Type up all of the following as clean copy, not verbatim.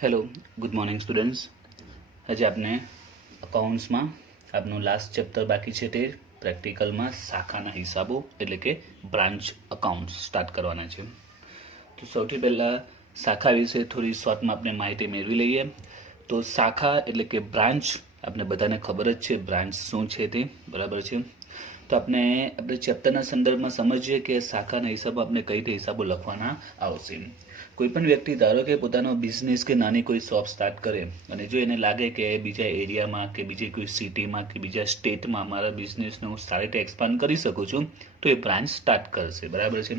Hello, good morning students. આજે આપણે અકાઉન્ટ્સમાં આપનું લાસ્ટ ચેપ્ટર બાકી છે તે પ્રેક્ટિકલમાં શાખાના હિસાબો એટલે કે બ્રાન્ચ અકાઉન્ટ સ્ટાર્ટ કરવાના છે. તો સૌથી પહેલાં શાખા વિશે થોડી શોર્ટમાં આપણે માહિતી મેળવી લઈએ. તો શાખા એટલે કે બ્રાન્ચ આપણે બધાને ખબર જ છે બ્રાન્ચ શું છે તે, બરાબર છે. તો આપણે ચેપ્ટરના સંદર્ભમાં સમજીએ કે શાખાના હિસાબો આપણે કઈ રીતે હિસાબો લખવાના આવશે. કોઈ પણ વ્યક્તિ ધારો કે પોતાનો બિઝનેસ કે નાની કોઈ શોપ સ્ટાર્ટ કરે અને જો એને લાગે કે બીજા એરિયામાં કે બીજી કોઈ સિટીમાં કે બીજા સ્ટેટમાં મારા બિઝનેસને હું સારી રીતે એક્સપાન્ડ કરી શકું છું, તો એ બ્રાન્ચ સ્ટાર્ટ કરશે, બરાબર છે.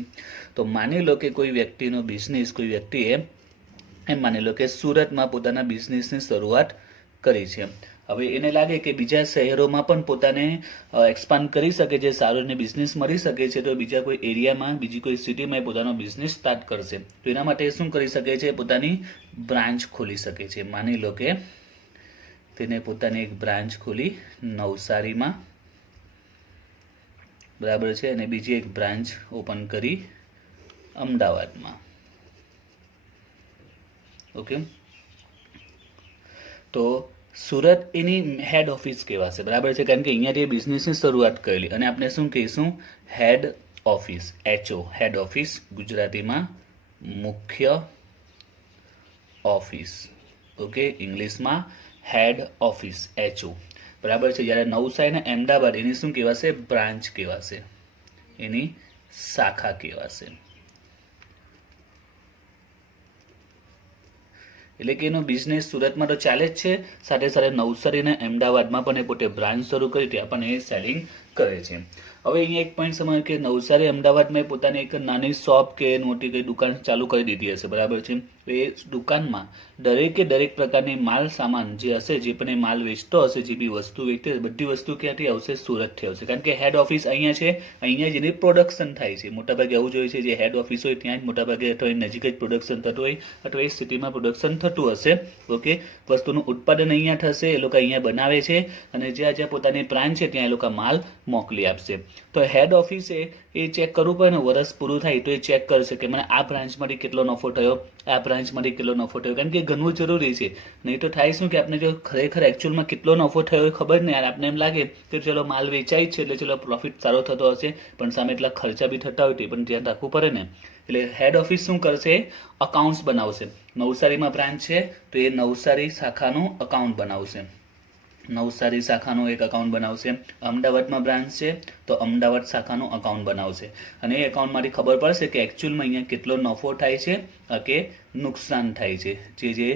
તો માની લો કે કોઈ વ્યક્તિનો બિઝનેસ કોઈ વ્યક્તિએ એમ માની લો કે સુરતમાં પોતાના બિઝનેસની શરૂઆત કરી છે. હવે એને લાગે કે બીજા શહેરોમાં પણ પોતાને એક્સપાન્ડ કરી શકે છે, સારો એને બિઝનેસ મળી શકે છે, તો બીજા કોઈ એરિયામાં બીજી કોઈ સિટીમાં પોતાનો બિઝનેસ સ્ટાર્ટ કરશે. તો એના માટે શું કરી શકે છે? પોતાની બ્રાન્ચ ખોલી શકે છે. માની લો કે તેને પોતાની એક બ્રાન્ચ ખોલી નવસારીમાં, બરાબર છે, અને બીજી એક બ્રાન્ચ ઓપન કરી અમદાવાદમાં. ઓકે, તો સુરત એની હેડ ઓફિસ કહેવાશે, બરાબર છે, કારણ કે અહીંયાથી બિઝનેસની શરૂઆત કરેલી. અને આપણે શું કહીશું? Head office, HO, head office, ગુજરાતીમાં મુખ્ય ઓફિસ. ઓકે, ઇંગ્લિશમાં હેડ ઓફિસ, HO, બરાબર છે. જ્યારે નવસારી અને અમદાવાદ એની શું કહેવાશે? બ્રાન્ચ કહેવાશે, એની શાખા કહેવાશે. એટલે કે એનો બિઝનેસ સુરતમાં તો ચાલે જ છે, સાથે સાથે નવસારી અને અમદાવાદમાં પણ એ પોતે બ્રાન્ચ શરૂ કરી ત્યાં પણ એ સેલિંગ કરે છે. હવે અહીંયા એક પોઈન્ટ સમજ કે નવસારી અમદાવાદમાં પોતાની એક નાની શોપ કે મોટી કઈ દુકાન ચાલુ કરી દીધી હશે, બરાબર છે. એ દુકાનમાં દરેકે દરેક પ્રકારની માલ સામાન જે હશે, જે પણ એ માલ વેચતો હશે, જે બી વસ્તુ વેચતી હશે, બધી વસ્તુ ક્યાંથી આવશે? સુરતથી આવશે, કારણ કે હેડ ઓફિસ અહીંયા છે, અહીંયા જ એની પ્રોડક્શન થાય છે. મોટાભાગે એવું જોઈએ છે જે હેડ ઓફિસ હોય ત્યાં જ મોટાભાગે અથવા નજીક જ પ્રોડક્શન થતું હોય અથવા એ સિટીમાં પ્રોડક્શન થતું હશે. ઓકે, વસ્તુનું ઉત્પાદન અહીંયા થશે, એ લોકો અહીંયા બનાવે છે અને જ્યાં જ્યાં પોતાની બ્રાન્ચ છે ત્યાં એ લોકો માલ મોકલી આપશે. તો હેડ ઓફિસે એ ચેક કરવું પડે ને, વર્ષ પૂરું થાય તો એ ચેક કરશે કે મને આ બ્રાન્ચમાંથી કેટલો નફો થયો, આ બ્રાન્ચમાંથી કેટલો નફો થયો, કારણ કે ગણવું જરૂરી છે. નહીં તો થાય શું કે આપણે જો ખરેખર એકચ્યુઅલમાં કેટલો નફો થયો એ ખબર નહીં, આપણે એમ લાગે કે ચલો માલ વેચાય છે એટલે ચલો પ્રોફિટ સારો થતો હશે, પણ સામે એટલા ખર્ચા બી થતા હોય તે પણ ધ્યાન રાખવું પડે ને. એટલે હેડ ઓફિસ શું કરશે? અકાઉન્ટ્સ બનાવશે. નવસારીમાં બ્રાન્ચ છે તો એ નવસારી શાખાનું અકાઉન્ટ બનાવશે, નવસારી શાખાનું એક અકાઉન્ટ બનાવશે. અમદાવાદમાં બ્રાન્ચ છે તો અમદાવાદ શાખાનું અકાઉન્ટ બનાવશે. અને એ અકાઉન્ટમાંથી ખબર પડશે કે એકચ્યુઅલમાં અહીંયા કેટલો નફો થાય છે કે નુકસાન થાય છે. જે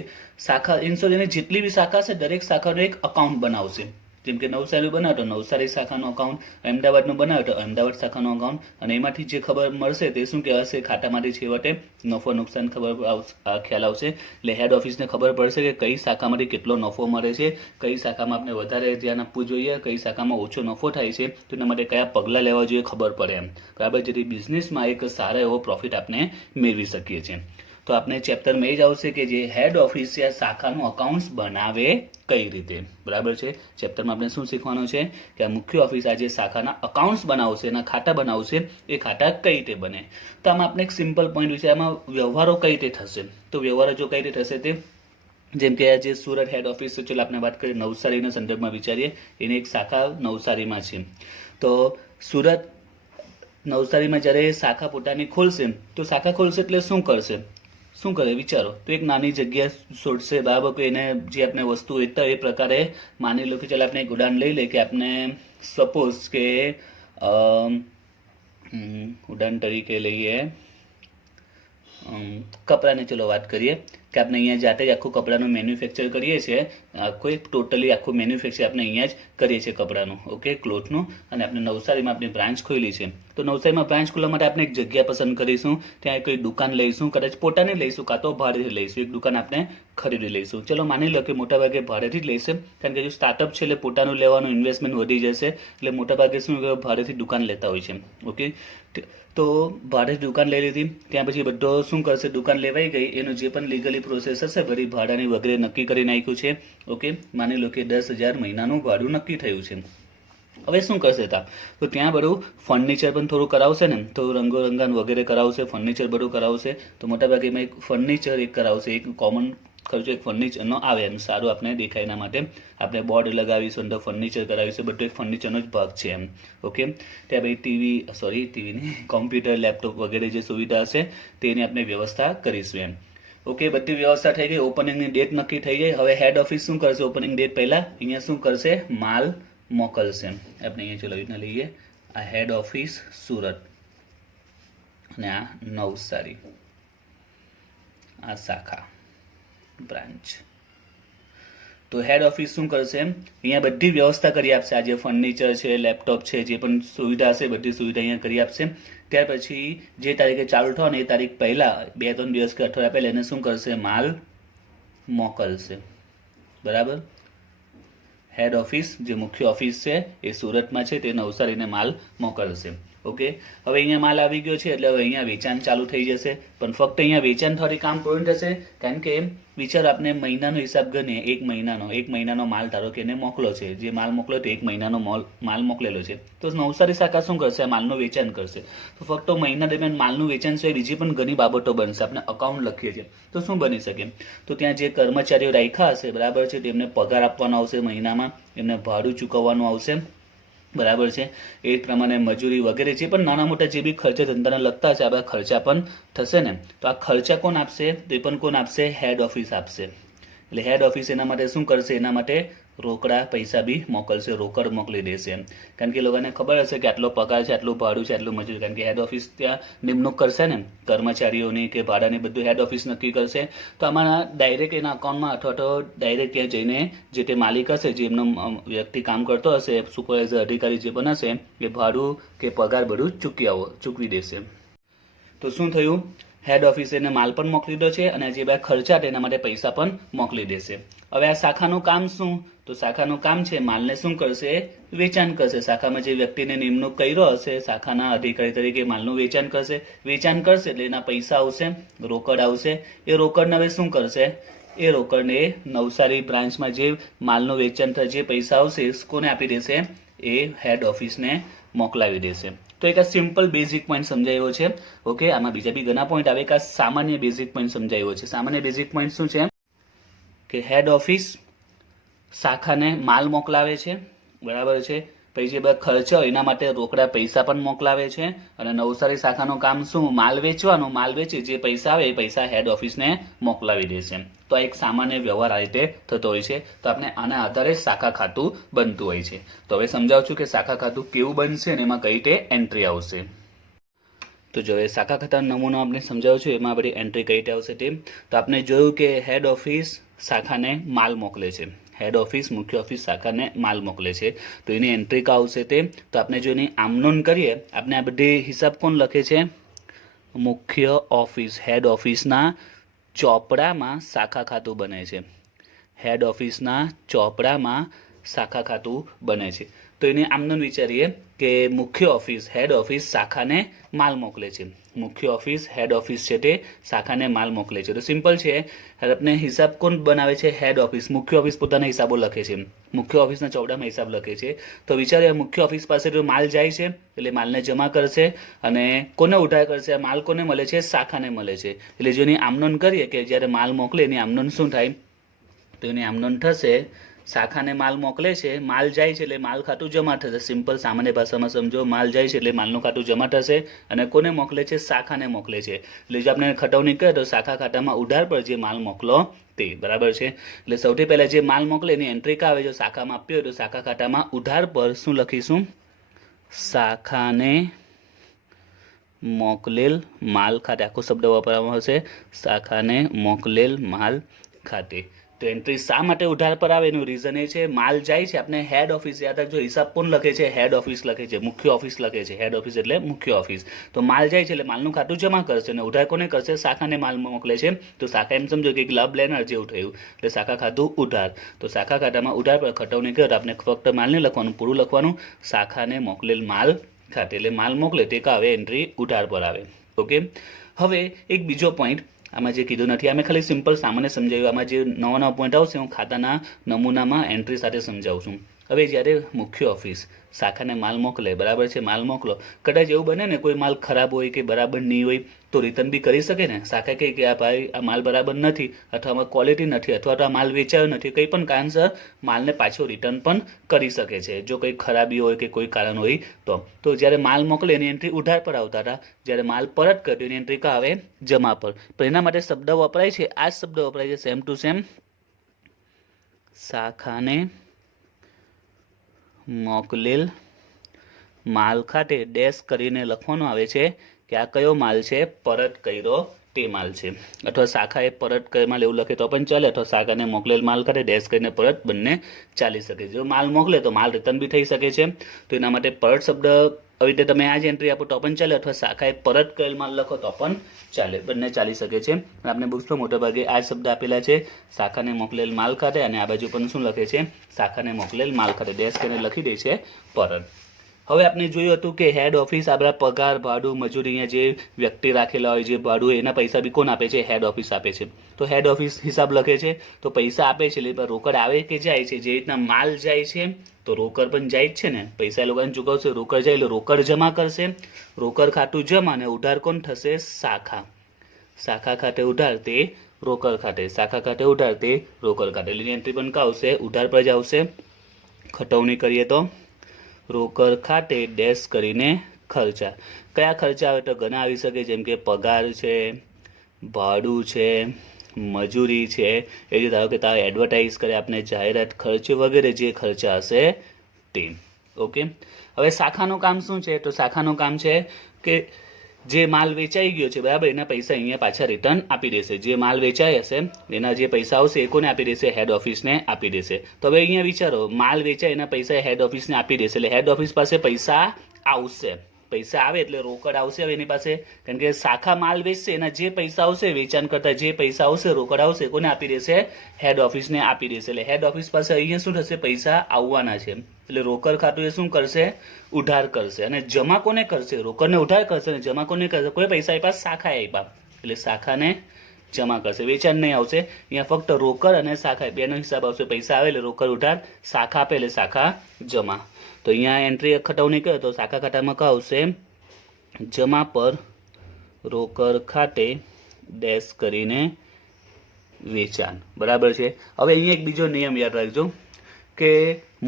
શાખા ઇન્સ્યોરન્સની જેટલી બી શાખા છે દરેક શાખાનું એક અકાઉન્ટ બનાવશે. જેમ કે નવસારી બનાવે તો નવસારી શાખાનું અકાઉન્ટ, અમદાવાદનું બનાવે તો અમદાવાદ શાખાનું અકાઉન્ટ, અને એમાંથી જે ખબર મળશે તે શું કહેવાશે? ખાતામાંથી છેવટે નફો નુકસાન ખ્યાલ આવશે. એટલે હેડ ઓફિસને ખબર પડશે કે કઈ શાખામાંથી કેટલો નફો મળે છે, કઈ શાખામાં આપણે વધારે ધ્યાન આપવું જોઈએ, કઈ શાખામાં ઓછો નફો થાય છે, તો એના માટે કયા પગલાં લેવા જોઈએ ખબર પડે એમ, બરાબર. જેથી બિઝનેસમાં એક સારો એવો પ્રોફિટ આપણે મેળવી શકીએ છીએ. તો આપણે ચેપ્ટરમાં એ જ આવશે કે જે હેડ ઓફિસ છે શાખાનું અકાઉન્ટ્સ બનાવે કઈ રીતે, બરાબર છે. ચેપ્ટરમાં આપણે શું શીખવાનું છે કે આ મુખ્ય ઓફિસ આ જે શાખાના અકાઉન્ટ્સ બનાવશે, એના ખાતા બનાવશે, એ ખાતા કઈ રીતે બને. તો આમાં આપણે એક સિમ્પલ પોઈન્ટ વિશે, આમાં વ્યવહારો કઈ રીતે થશે. તો વ્યવહારો જો કઈ રીતે થશે તે, જેમ કે જે સુરત હેડ ઓફિસ છે, ચલો આપણે વાત કરીએ નવસારીના સંદર્ભમાં વિચારીએ, એની એક શાખા નવસારીમાં છે. તો સુરત નવસારીમાં જ્યારે શાખા પોતાની ખોલશે તો શાખા ખોલશે એટલે શું કરશે? શું કરે વિચારો? તો એક નાની જગ્યા છોડશે, બરાબર. કે એને જે આપણે વસ્તુ વેચતા હોય એ પ્રકારે માની લો કે ચાલો આપણે એક ઉદાહરણ લઈ લે કે આપણે સપોઝ કે ઉદાહરણ તરીકે લઈએ કપડાની ચલો વાત કરીએ કે આપણે અહીંયા જાતે જ આખું કપડાનું મેન્યુફેક્ચર કરીએ છીએ, કોઈ ટોટલી આખું મેન્યુફેક્ચર આપણે અહીંયા જ કરીએ છીએ કપડાનું, ઓકે, ક્લોથનું. અને આપણે નવસારીમાં આપણી બ્રાન્ચ ખોલી છે. તો નવસારીમાં બ્રાન્ચ ખોલવા માટે આપણે એક જગ્યા પસંદ કરીશું, ત્યાં કોઈ દુકાન લઈશું, કદાચ પોતાની લઈશું કાં તો ભાડેથી લઈશું, એક દુકાન આપણે ખરીદી લઈશું. ચલો માની લો કે મોટાભાગે ભાડેથી જ લઈશે, કારણ કે જો સ્ટાર્ટઅપ છે એટલે પોતાનું લેવાનું ઇન્વેસ્ટમેન્ટ વધી જશે, એટલે મોટાભાગે શું ભાડેથી દુકાન લેતા હોય છે. ઓકે, તો ભાડે દુકાન લઈ લીધી, ત્યાં પછી બધો શું કરશે? દુકાન લેવાઈ ગઈ, એનું જે પણ લીગલી પ્રોસેસ હશે બધી ભાડાની વગેરે નક્કી કરી નાખ્યું છે. ઓકે, માની લો કે 10,000 મહિનાનું ભાડું નક્કી થયું છે. હવે શું કરશે ત્યાં? તો ત્યાં બધું ફર્નિચર પણ થોડું કરાવશે ને, તો રંગોરંગાન વગેરે કરાવશે, ફર્નિચર બધું કરાવશે. તો મોટાભાગે એમાં એક ફર્નિચર એક કરાવશે, એક કોમન ખર્ચો એક ફર્નિચરનો આવે એમ સારું આપણે દેખાય એના માટે આપણે બોર્ડ લગાવીશું અંદર ફર્નિચર કરાવીશું બધું એક ફર્નિચરનો જ ભાગ છે એમ ઓકે ત્યાં પછી ટીવીની કોમ્પ્યુટર લેપટોપ વગેરે જે સુવિધા હશે તેની આપણે વ્યવસ્થા કરીશું એમ ઓકે બધી વ્યવસ્થા થઈ ગઈ ઓપનિંગની ડેટ નક્કી થઈ ગઈ હવે હેડ ઓફિસ શું કરશે ઓપનિંગ ડેટ પહેલાં અહીંયા શું કરશે માલ મોકલશે આપણે અહીંયા ચલો રીતના લઈએ આ હેડ ઓફિસ સુરત અને આ નવસારી આ શાખા બ્રાન્ચ તો હેડ ઓફિસ શું કરશે અહીંયા બધી વ્યવસ્થા કરી આપશે આ જે ફર્નિચર છે લેપટોપ છે જે પણ સુવિધા હશે બધી સુવિધા અહીંયા કરી આપશે ત્યાર પછી જે તારીખે ચાલુ થવાનું એ તારીખ પહેલાં 2-3 દિવસ કે અઠવાડિયા પહેલાં એને શું કરશે માલ મોકલશે બરાબર હેડ ઓફિસ જે મુખ્ય ઓફિસ છે એ સુરતમાં છે તે નવસારીને માલ મોકલશે ઓકે હવે અહીંયા માલ આવી ગયો છે એટલે હવે અહીંયા વેચાણ ચાલુ થઈ જશે પણ ફક્ત અહીંયા વેચાણ થોડી કામ પૂર્ણ થશે કારણ કે વિચાર આપણે મહિનાનો હિસાબ ગણીએ એક મહિનાનો માલ ધારો કે એને મોકલો છે જે માલ મોકલો તો એક મહિનાનો માલ મોકલેલો છે તો નવસારી શાખા શું કરશે આ માલનું વેચાણ કરશે તો ફક્ત મહિના દરમિયાન માલનું વેચાણ છે બીજી પણ ઘણી બાબતો બનશે આપણે અકાઉન્ટ લખીએ છીએ તો શું બની શકે તો ત્યાં જે કર્મચારીઓ રાખ્યા હશે બરાબર છે તેમને પગાર આપવાનો આવશે મહિનામાં એમને ભાડું ચૂકવવાનું આવશે બરાબર છે એ પ્રમાણે મજૂરી વગેરે જે પણ નાના મોટા જે બી ખર્ચા ધંધાને લગતા છે આ બધા ખર્ચા પણ થશે ને તો આ ખર્ચા કોણ આપશે તે પણ કોણ આપશે હેડ ઓફિસ આપશે એટલે હેડ ઓફિસ એના માટે શું કરશે એના માટે રોકડા પૈસા બી મોકલશે રોકડ મોકલી દેશે કારણ કે લોકોને ખબર હશે કે આટલો પગાર છે આટલું ભાડું છે આટલું મજૂરી કારણ કે હેડ ઓફિસ ત્યાં નિમણૂક કરશે ને કર્મચારીઓની કે ભાડાની બધું હેડ ઓફિસ નક્કી કરશે તો આમાં ડાયરેક્ટ એના અકાઉન્ટમાં અથવા તો ડાયરેક્ટ ત્યાં જઈને જે તે માલિક હશે જે એમનો વ્યક્તિ કામ કરતો હશે સુપરવાઇઝર અધિકારી જે પણ હશે એ ભાડું કે પગાર બધું ચૂકવી દેશે તો શું થયું હેડ ઓફિસે એને માલ પણ મોકલી દો છે અને જે બધા ખર્ચા તેના માટે પૈસા પણ મોકલી દેશે હવે આ શાખાનું કામ શું તો શાખાનું કામ છે માલને શું કરશે વેચાણ કરશે શાખામાં જે વ્યક્તિને નિમણૂક કર્યો હશે શાખાના અધિકારી તરીકે માલનું વેચાણ કરશે એટલે એના પૈસા આવશે રોકડ આવશે એ રોકડને હવે શું કરશે એ રોકડને નવસારી બ્રાન્ચમાં જે માલનું વેચાણ થાય જે પૈસા આવશે કોને આપી દેશે એ હેડ ઓફિસને મોકલાવી દેશે તો એક આ સિમ્પલ બેઝિક પોઈન્ટ સમજાયો છે ઓકે આમાં બીજા બી ઘણા પોઈન્ટ આવે એક આ સામાન્ય બેઝિક પોઈન્ટ સમજાયો છે સામાન્ય બેઝિક પોઈન્ટ શું છે કે હેડ ઓફિસ શાખાને માલ મોકલાવે છે બરાબર છે પછી જે બધા ખર્ચો એના માટે રોકડા પૈસા પણ મોકલાવે છે અને નવસારી શાખાનું કામ શું માલ વેચવાનું માલ વેચે જે પૈસા આવે એ પૈસા હેડ ઓફિસને મોકલાવી દેશે તો એક સામાન્ય વ્યવહાર આ રીતે થતો હોય છે તો આપણે આના આધારે શાખા ખાતું બનતું હોય છે તો હવે સમજાવું છું કે શાખા ખાતું કેવું બનશે અને એમાં કઈ રીતે એન્ટ્રી આવશે તો જો એ શાખા ખાતાનો નમૂનો આપણે સમજાવ્યું છું એમાં બધી એન્ટ્રી કઈ રીતે આવશે તે તો આપણે જોયું કે હેડ ઓફિસ શાખાને માલ મોકલે છે હેડ ઓફિસ મુખ્ય ઓફિસ શાખાને માલ મોકલે છે તો એની એન્ટ્રી કા આવશે તે તો આપણે જો એની આમનોન કરીએ આપણે આ બધી હિસાબ કોણ લખે છે મુખ્ય ઓફિસ હેડ ઓફિસના ચોપડામાં શાખા ખાતું બને છે હેડ ઓફિસના ચોપડામાં શાખા ખાતું બને છે તો એને આમનોન વિચારીએ કે મુખ્ય ઓફિસ હેડ ઓફિસ શાખાને માલ મોકલે છે મુખ્ય ઓફિસ હેડ ઓફિસ છે તે શાખાને માલ મોકલે છે તો સિમ્પલ છે આપણે હિસાબ કોણ બનાવે છે હેડ ઓફિસ મુખ્ય ઓફિસ પોતાના હિસાબો લખે છે મુખ્ય ઓફિસના ચોપડામાં હિસાબ લખે છે તો વિચારે મુખ્ય ઓફિસ પાસે તો માલ જાય છે એટલે માલને જમા કરશે અને કોને ઉધાર કરશે માલ કોને મળે છે શાખાને મળે છે એટલે જો એની આમનોન કરીએ કે જ્યારે માલ મોકલે એની આમનોન શું થાય તો એની આમનોન થશે શાખાને માલ મોકલે છે માલ જાય છે એટલે માલ ખાતું જમા થશે સિમ્પલ સામાન્ય ભાષામાં સમજો માલ જાય છે એટલે માલનું ખાતું જમા થશે અને કોને મોકલે છે શાખાને મોકલે છે એટલે જો આપણે ખટવણી કરીએ તો શાખા ખાતામાં ઉધાર પર જે માલ મોકલો તે બરાબર છે એટલે સૌથી પહેલા જે માલ મોકલે એની એન્ટ્રી કા આવે જો શાખામાં આપી હોય તો શાખા ખાતામાં ઉધાર પર શું લખીશું શાખાને મોકલેલ માલ ખાતે આખો શબ્દ વાપરવામાં હશે શાખાને મોકલેલ માલ ખાતે તો એન્ટ્રી શા માટે ઉધાર પર આવે એનું રીઝન એ છે માલ જાય છે આપણે હેડ ઓફિસ યાદ રાખજો હિસાબ કોણ લખે છે હેડ ઓફિસ લખે છે મુખ્ય ઓફિસ લખે છે હેડ ઓફિસ એટલે મુખ્ય ઓફિસ તો માલ જાય છે એટલે માલનું ખાતું જમા કરશે અને ઉધાર કોને કરશે શાખાને માલ મોકલે છે તો શાખા એમ સમજો કે ક્લબ લેનર જેવું થયું એટલે શાખા ખાતું ઉધાર તો શાખા ખાતામાં ઉધાર પર ખટવણી કરે તો આપણે ફક્ત માલ નહીં લખવાનું પૂરું લખવાનું શાખાને મોકલેલ માલ ખાતે એટલે માલ મોકલે તે કા આવે એન્ટ્રી ઉધાર પર આવે ઓકે હવે એક બીજો પોઈન્ટ આમાં જે કીધું નથી અમે ખાલી સિમ્પલ સામાન્ય સમજાવ્યું આમાં જે નવા પોઈન્ટ આવશે હું ખાતાના નમૂનામાં એન્ટ્રી સાથે સમજાવું છું હવે જ્યારે મુખ્ય ઓફિસ શાખાને માલ મોકલે, બરાબર છે, માલ મોકલો, કદાચ એવું બને ને કોઈ માલ ખરાબ હોય કે બરાબર નહીં હોય તો રિટર્ન બી કરી શકે ને. શાખા કહે કે આ ભાઈ આ માલ બરાબર નથી, અથવા આમાં ક્વોલિટી નથી, અથવા તો આ માલ વેચાયો નથી, કંઈ પણ કારણસર માલને પાછો રિટર્ન પણ કરી શકે છે જો કંઈ ખરાબી હોય કે કોઈ કારણ હોય તો જ્યારે માલ મોકલે એની એન્ટ્રી ઉધાર પર આવતા હતા, જ્યારે માલ પરત કર્યો એની એન્ટ્રી કા આવે જમા પર. પણ એના માટે શબ્દ વપરાય છે, આ જ શબ્દ વપરાય છે સેમ ટુ સેમ. શાખાને મોકલેલ માલ ખાતે ડેશ કરીને લખવાનું આવે છે કે આ કયો માલ છે, પરત કર્યો તે માલ છે. અથવા શાખાએ પરત કર્યો માલ એવું લખે તો પણ ચાલે, અથવા શાખાને મોકલેલ માલ ખાતે ડેશ કરીને પરત, બંને ચાલી શકે. જો માલ મોકલે તો માલ રિટર્ન બી થઈ શકે છે, તો એના માટે પરત શબ્દ આવી રીતે તમે આ જ એન્ટ્રી આપો તો પણ ચાલે, અથવા શાખાએ પરત કરેલ માલ લખો તો પણ ચાલે, બંને ચાલી શકે છે. આપણે બુક્સમાં મોટાભાગે આ શબ્દ આપેલા છે, શાખાને મોકલેલ માલ ખાતે, અને આ બાજુ પણ શું લખે છે, શાખાને મોકલેલ માલ ખાતે ડેશ કરીને લખી દે છે પરત. હવે આપણે જોયું હતું કે હેડ ઓફિસ આપણા પગાર, ભાડું, મજૂરી, અહીંયા જે વ્યક્તિ રાખેલા હોય, જે ભાડું એના પૈસા બી કોણ આપે છે, હેડ ઓફિસ આપે છે. તો હેડ ઓફિસ હિસાબ લખે છે, તો પૈસા આપે છે એટલે રોકડ આવે કે જાય છે, જે રીતના માલ જાય છે તો રોકડ પણ જાય જ છે ને, પૈસા એ લોકોને ચૂકવશે, રોકડ જાય એટલે રોકડ જમા કરશે, રોકડ ખાતું જમા, અને ઉધાર કોણ થશે, શાખા. શાખા ખાતે ઉધાર તે રોકડ ખાતે, શાખા ખાતે ઉધાર તે રોકડ ખાતે. એટલે એન્ટ્રી પણ કા આવશે, ઉધાર પર જ આવશે. ખટવણી કરીએ તો રોકડ ખાતે ડેશ કરીને ખર્ચા. કયા ખર્ચા આવે તો ઘણા આવી શકે, જેમ કે પગાર છે, ભાડું છે, મજૂરી છે, એ જે ધારો કે તારે એડવર્ટાઇઝ કરે, આપણે જાહેરાત ખર્ચ વગેરે જે ખર્ચા હશે તે. ઓકે, હવે શાખાનું કામ શું છે, તો શાખાનું કામ છે કે જે માલ વેચાઈ ગયો છે, બરાબર, એના પૈસા અહીંયા પાછા રિટર્ન આપી દેશે. જે માલ વેચાય હશે એના જે પૈસા આવશે એ કોને આપી દેશે, હેડ ઓફિસને આપી દેશે. તો હવે અહીંયા વિચારો, માલ વેચાય એના પૈસા હેડ ઓફિસને આપી દેશે, એટલે હેડ ઓફિસ પાસે પૈસા આવશે. પૈસા આવે એટલે રોકડ આવશે હવે એની પાસે, કારણ કે શાખા માલ વેચશે, એના જે પૈસા આવશે વેચાણ કરતા, જે પૈસા આવશે રોકડ આવશે, કોને આપી દેશે, હેડ ઓફિસને આપી દેશે. એટલે હેડ ઓફિસ પાસે અહીંયા શું થશે, પૈસા આવવાના છે, એટલે રોકડ ખાતું એ શું કરશે, ઉધાર કરશે. અને જમા કોને કરશે, રોકડને ઉધાર કરશે, અને જમા કોને કરશે, કોઈ પૈસા આપ્યા, શાખાએ આપ્યા, એટલે શાખાને જમા કરશે. વેચાણ નહીં આવશે, અહીંયા ફક્ત રોકડ અને શાખા બેનો હિસાબ આવશે. પૈસા આવે એટલે રોકડ ઉધાર, શાખા આપે એટલે શાખા જમા. તો અહીંયા એન્ટ્રી ખટવણી કરે તો શાખા ખાતામાં કા આવશે, જમા પર રોકડ ખાતે ડેશ કરીને વેચાણ. બરાબર છે. હવે અહીંયા એક બીજો નિયમ યાદ રાખજો કે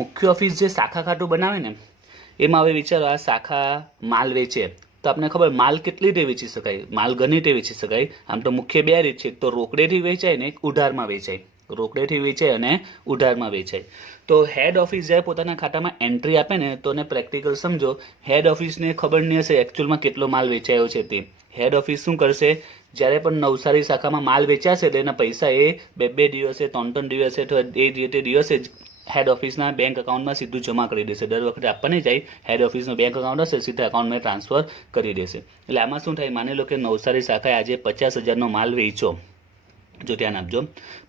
મુખ્ય ઓફિસ જે શાખા ખાતું બનાવે ને, એમાં હવે વિચારો, આ શાખા માલ વેચે તો આપણે ખબર માલ કેટલી રીતે વેચી શકાય, માલ ઘણી રીતે વેચી શકાય. આમ તો મુખ્ય બે રીત છે, એક તો રોકડેથી વેચાય ને એક ઉધારમાં વેચાય. રોકડેથી વેચાય અને ઉધારમાં વેચાય. તો હેડ ઓફિસ જ્યારે પોતાના ખાતામાં એન્ટ્રી આપે ને તો એને પ્રેક્ટિકલ સમજો. હેડ ઓફિસને ખબર નહીં હશે એકચ્યુઅલમાં કેટલો માલ વેચાયો છે તે. હેડ ઓફિસ શું કરશે, જ્યારે પણ નવસારી શાખામાં માલ વેચાશે તો એના પૈસા એ બે દિવસે, ત્રણ દિવસે, એ રીતે દિવસે જ હેડ ઓફિસના બેંક એકાઉન્ટમાં સીધું જમા કરી દેશે. દર વખતે આપવાની જાય, હેડ ઓફિસનું બેંક એકાઉન્ટ હશે, સીધા એકાઉન્ટમાં ટ્રાન્સફર કરી દેશે. એટલે આમાં શું થાય, માની લો કે નવસારી શાખાએ આજે 50,000નો માલ વેચો, જો ધ્યાન આપજો,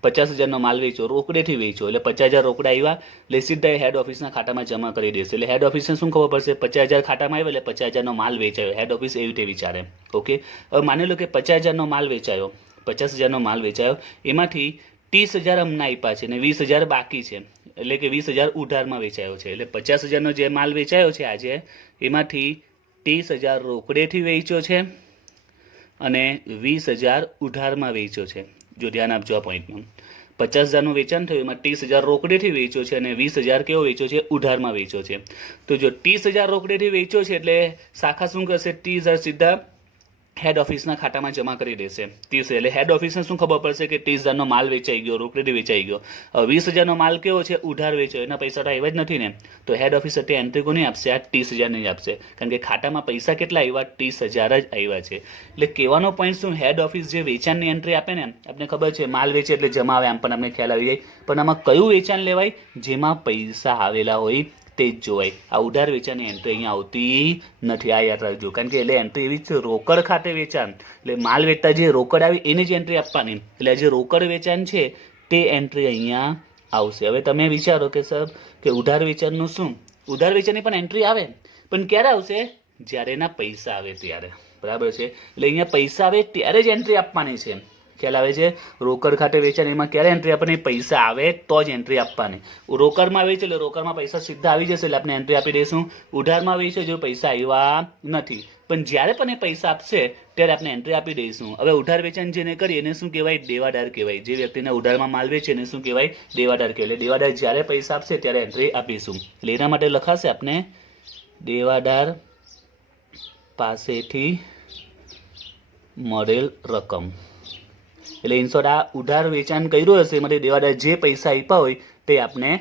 50,000નો માલ વેચો, રોકડેથી વેચો, એટલે 50,000 રોકડા આવ્યા, એટલે સીધા હેડ ઓફિસના ખાતામાં જમા કરી દેશે. એટલે હેડ ઓફિસને શું ખબર પડશે, 50,000 ખાતામાં આવ્યો એટલે 50,000નો માલ વેચાયો. હેડ ઓફિસ એવી રીતે વિચારે. ઓકે, હવે માની લો કે 50,000નો માલ વેચાયો, 50,000નો માલ વેચાયો, એમાંથી 30,000 અમને આપ્યા છે અને 20,000 બાકી છે, એટલે કે 20,000 ઉધારમાં વેચાયો છે. એટલે 50,000નો જે માલ વેચાયો છે આજે, એમાંથી 30,000 રોકડેથી વેચ્યો છે અને 20,000 ઉધારમાં વેચ્યો છે. જો ધ્યાન આપજો આ પોઈન્ટમાં, 50,000નું વેચાણ થયું, એમાં 30,000 રોકડેથી વેચ્યો છે અને 20,000 કેવો વેચ્યો છે, ઉધારમાં વેચ્યો છે. તો જો 30,000 રોકડેથી વેચ્યો છે એટલે શાખા શું કરશે, 30,000 સીધા હેડ ઓફિસના ખાતામાં જમા કરી દેશે. 30,000 એટલે હેડ ઓફિસને શું ખબર પડશે કે 30,000નો માલ વેચાઈ ગયો, રોકડેથી વેચાઈ ગયો. 20,000નો માલ કેવો છે, ઉધાર વેચ્યો, એના પૈસા તો આવ્યા જ નથી ને, તો હેડ ઓફિસ અત્યારે એન્ટ્રી કોની આપશે, આ 30,000 જ આપશે, કારણ કે ખાતામાં પૈસા કેટલા આવ્યા, 30,000 જ આવ્યા છે. એટલે કહેવાનો પોઈન્ટ શું, હેડ ઓફિસ જે વેચાણની એન્ટ્રી આપે ને, આપણે ખબર છે માલ વેચે એટલે જમા આવે, આમ પણ આપણે ખ્યાલ આવી જાય, પણ આમાં કયું વેચાણ લેવાય, જેમાં પૈસા આવેલા હોય તે જ જોવાય. આ ઉધાર વેચાણની એન્ટ્રી અહીંયા આવતી નથી, આ યાદ રાખજો, કારણ કે એટલે એન્ટ્રી એવી છે, રોકડ ખાતે વેચાણ, એટલે માલ વેચતા જે રોકડ આવી એની જ એન્ટ્રી આપવાની, એટલે જે રોકડ વેચાણ છે તે એન્ટ્રી અહીંયા આવશે. હવે તમે વિચારો કે સર કે ઉધાર વેચાણનું શું, ઉધાર વેચાણની પણ એન્ટ્રી આવે, પણ ક્યારે આવશે, જ્યારે એના પૈસા આવે ત્યારે. બરાબર છે, એટલે અહીંયા પૈસા આવે ત્યારે જ એન્ટ્રી આપવાની છે. ખ્યાલ આવે છે? રોકડ ખાતે વેચાણ એમાં ક્યારે એન્ટ્રી આપવાની? પૈસા આવે તો જ એન્ટ્રી આપવાની. રોકડમાં વેચે એટલે રોકડમાં પૈસા સીધા આવી જશે એટલે આપણે એન્ટ્રી આપી દઈશું. ઉધારમાં વેચે જો પૈસા આવ્યા નથી, પણ જ્યારે પણ એ પૈસા આપશે ત્યારે આપણે એન્ટ્રી આપી દઈશું. હવે ઉધાર વેચાણ જેને કરીએ એને શું કહેવાય? દેવાદાર કહેવાય. જે વ્યક્તિને ઉધારમાં માલ વેચે એને શું કહેવાય? દેવાદાર કહેવાય. દેવાદાર જ્યારે પૈસા આપશે ત્યારે એન્ટ્રી આપીશું. એટલે એના માટે લખાશે આપણે દેવાદાર પાસેથી મળેલ રકમ. એટલે ઇનશોર્ટ આ ઉધાર વેચાણ કર્યું હશે એમાંથી દેવાદાર જે પૈસા આપ્યા હોય તે આપણે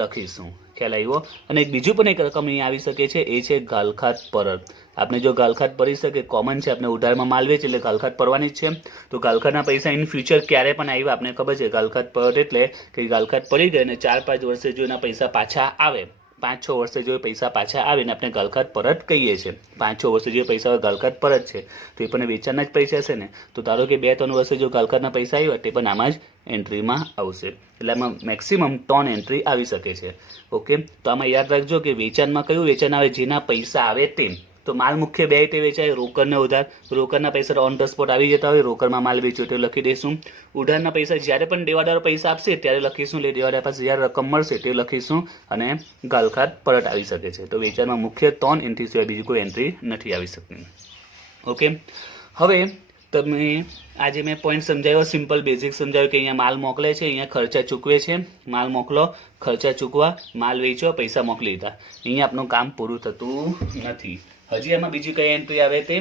લખીશું. ખ્યાલ આવ્યો? અને બીજું પણ એક રકમ અહીં આવી શકે છે, એ છે ગાલખાત પરત. આપણે જો ગાલખાત ભરી શકે, કોમન છે, આપણે ઉધારમાં માલ વેચે એટલે ગાલખાત ભરવાની જ છે. તો ગાલખાતના પૈસા ઇન ફ્યુચર ક્યારે પણ આવ્યા આપણને ખબર છે. ગાલખાત પરત એટલે કે ગાલખાત પડી ગઈ અને 4-5 વર્ષે જો એના પૈસા પાછા આવે, 5-6 વર્ષે જો પૈસા પાછા આવે ને આપણે ગાલખાત પરત કહીએ છીએ. 5-6 વર્ષે જે પૈસા ગાલખાત પરત છે તો એ પણ વેચાણના જ પૈસા છે ને. તો ધારો કે 2-3 વર્ષે જો ગાલખાતના પૈસા આવ્યા તે પણ આમાં જ એન્ટ્રીમાં આવશે. એટલે આમાં મેક્સિમમ 3 એન્ટ્રી આવી શકે છે. ઓકે, તો આમાં યાદ રાખજો કે વેચાણમાં કયું વેચાણ આવે? જેના પૈસા આવે તે. તો માલ મુખ્ય બે રીતે વેચાય, રોકડ ને ઉધાર. રોકડના પૈસા ઓન ધ સ્પોટ આવી જતા હોય, રોકડમાં માલ વેચ્યો તે લખી દઈશું. ઉધારના પૈસા જ્યારે પણ દેવાદાર પૈસા આપશે ત્યારે લખીશું, એટલે દેવાદાર પાસે જ્યારે રકમ મળશે તે લખીશું, અને ગાલખાત પરત આવી શકે છે. તો વેચાણમાં મુખ્ય 3 એન્ટ્રી સિવાય બીજી કોઈ એન્ટ્રી નથી આવી શકતી. ઓકે, હવે તમે આજે મેં પોઈન્ટ સમજાવ્યો, સિમ્પલ બેઝિક સમજાવ્યું કે અહીંયા માલ મોકલે છે, અહીંયા ખર્ચા ચૂકવે છે. માલ મોકલો, ખર્ચા ચૂકવા, માલ વેચો, પૈસા મોકલી દીધા. અહીંયા આપણું કામ પૂરું થતું નથી. હજી એમાં બીજી કઈ એન્ટ્રી આવે તે?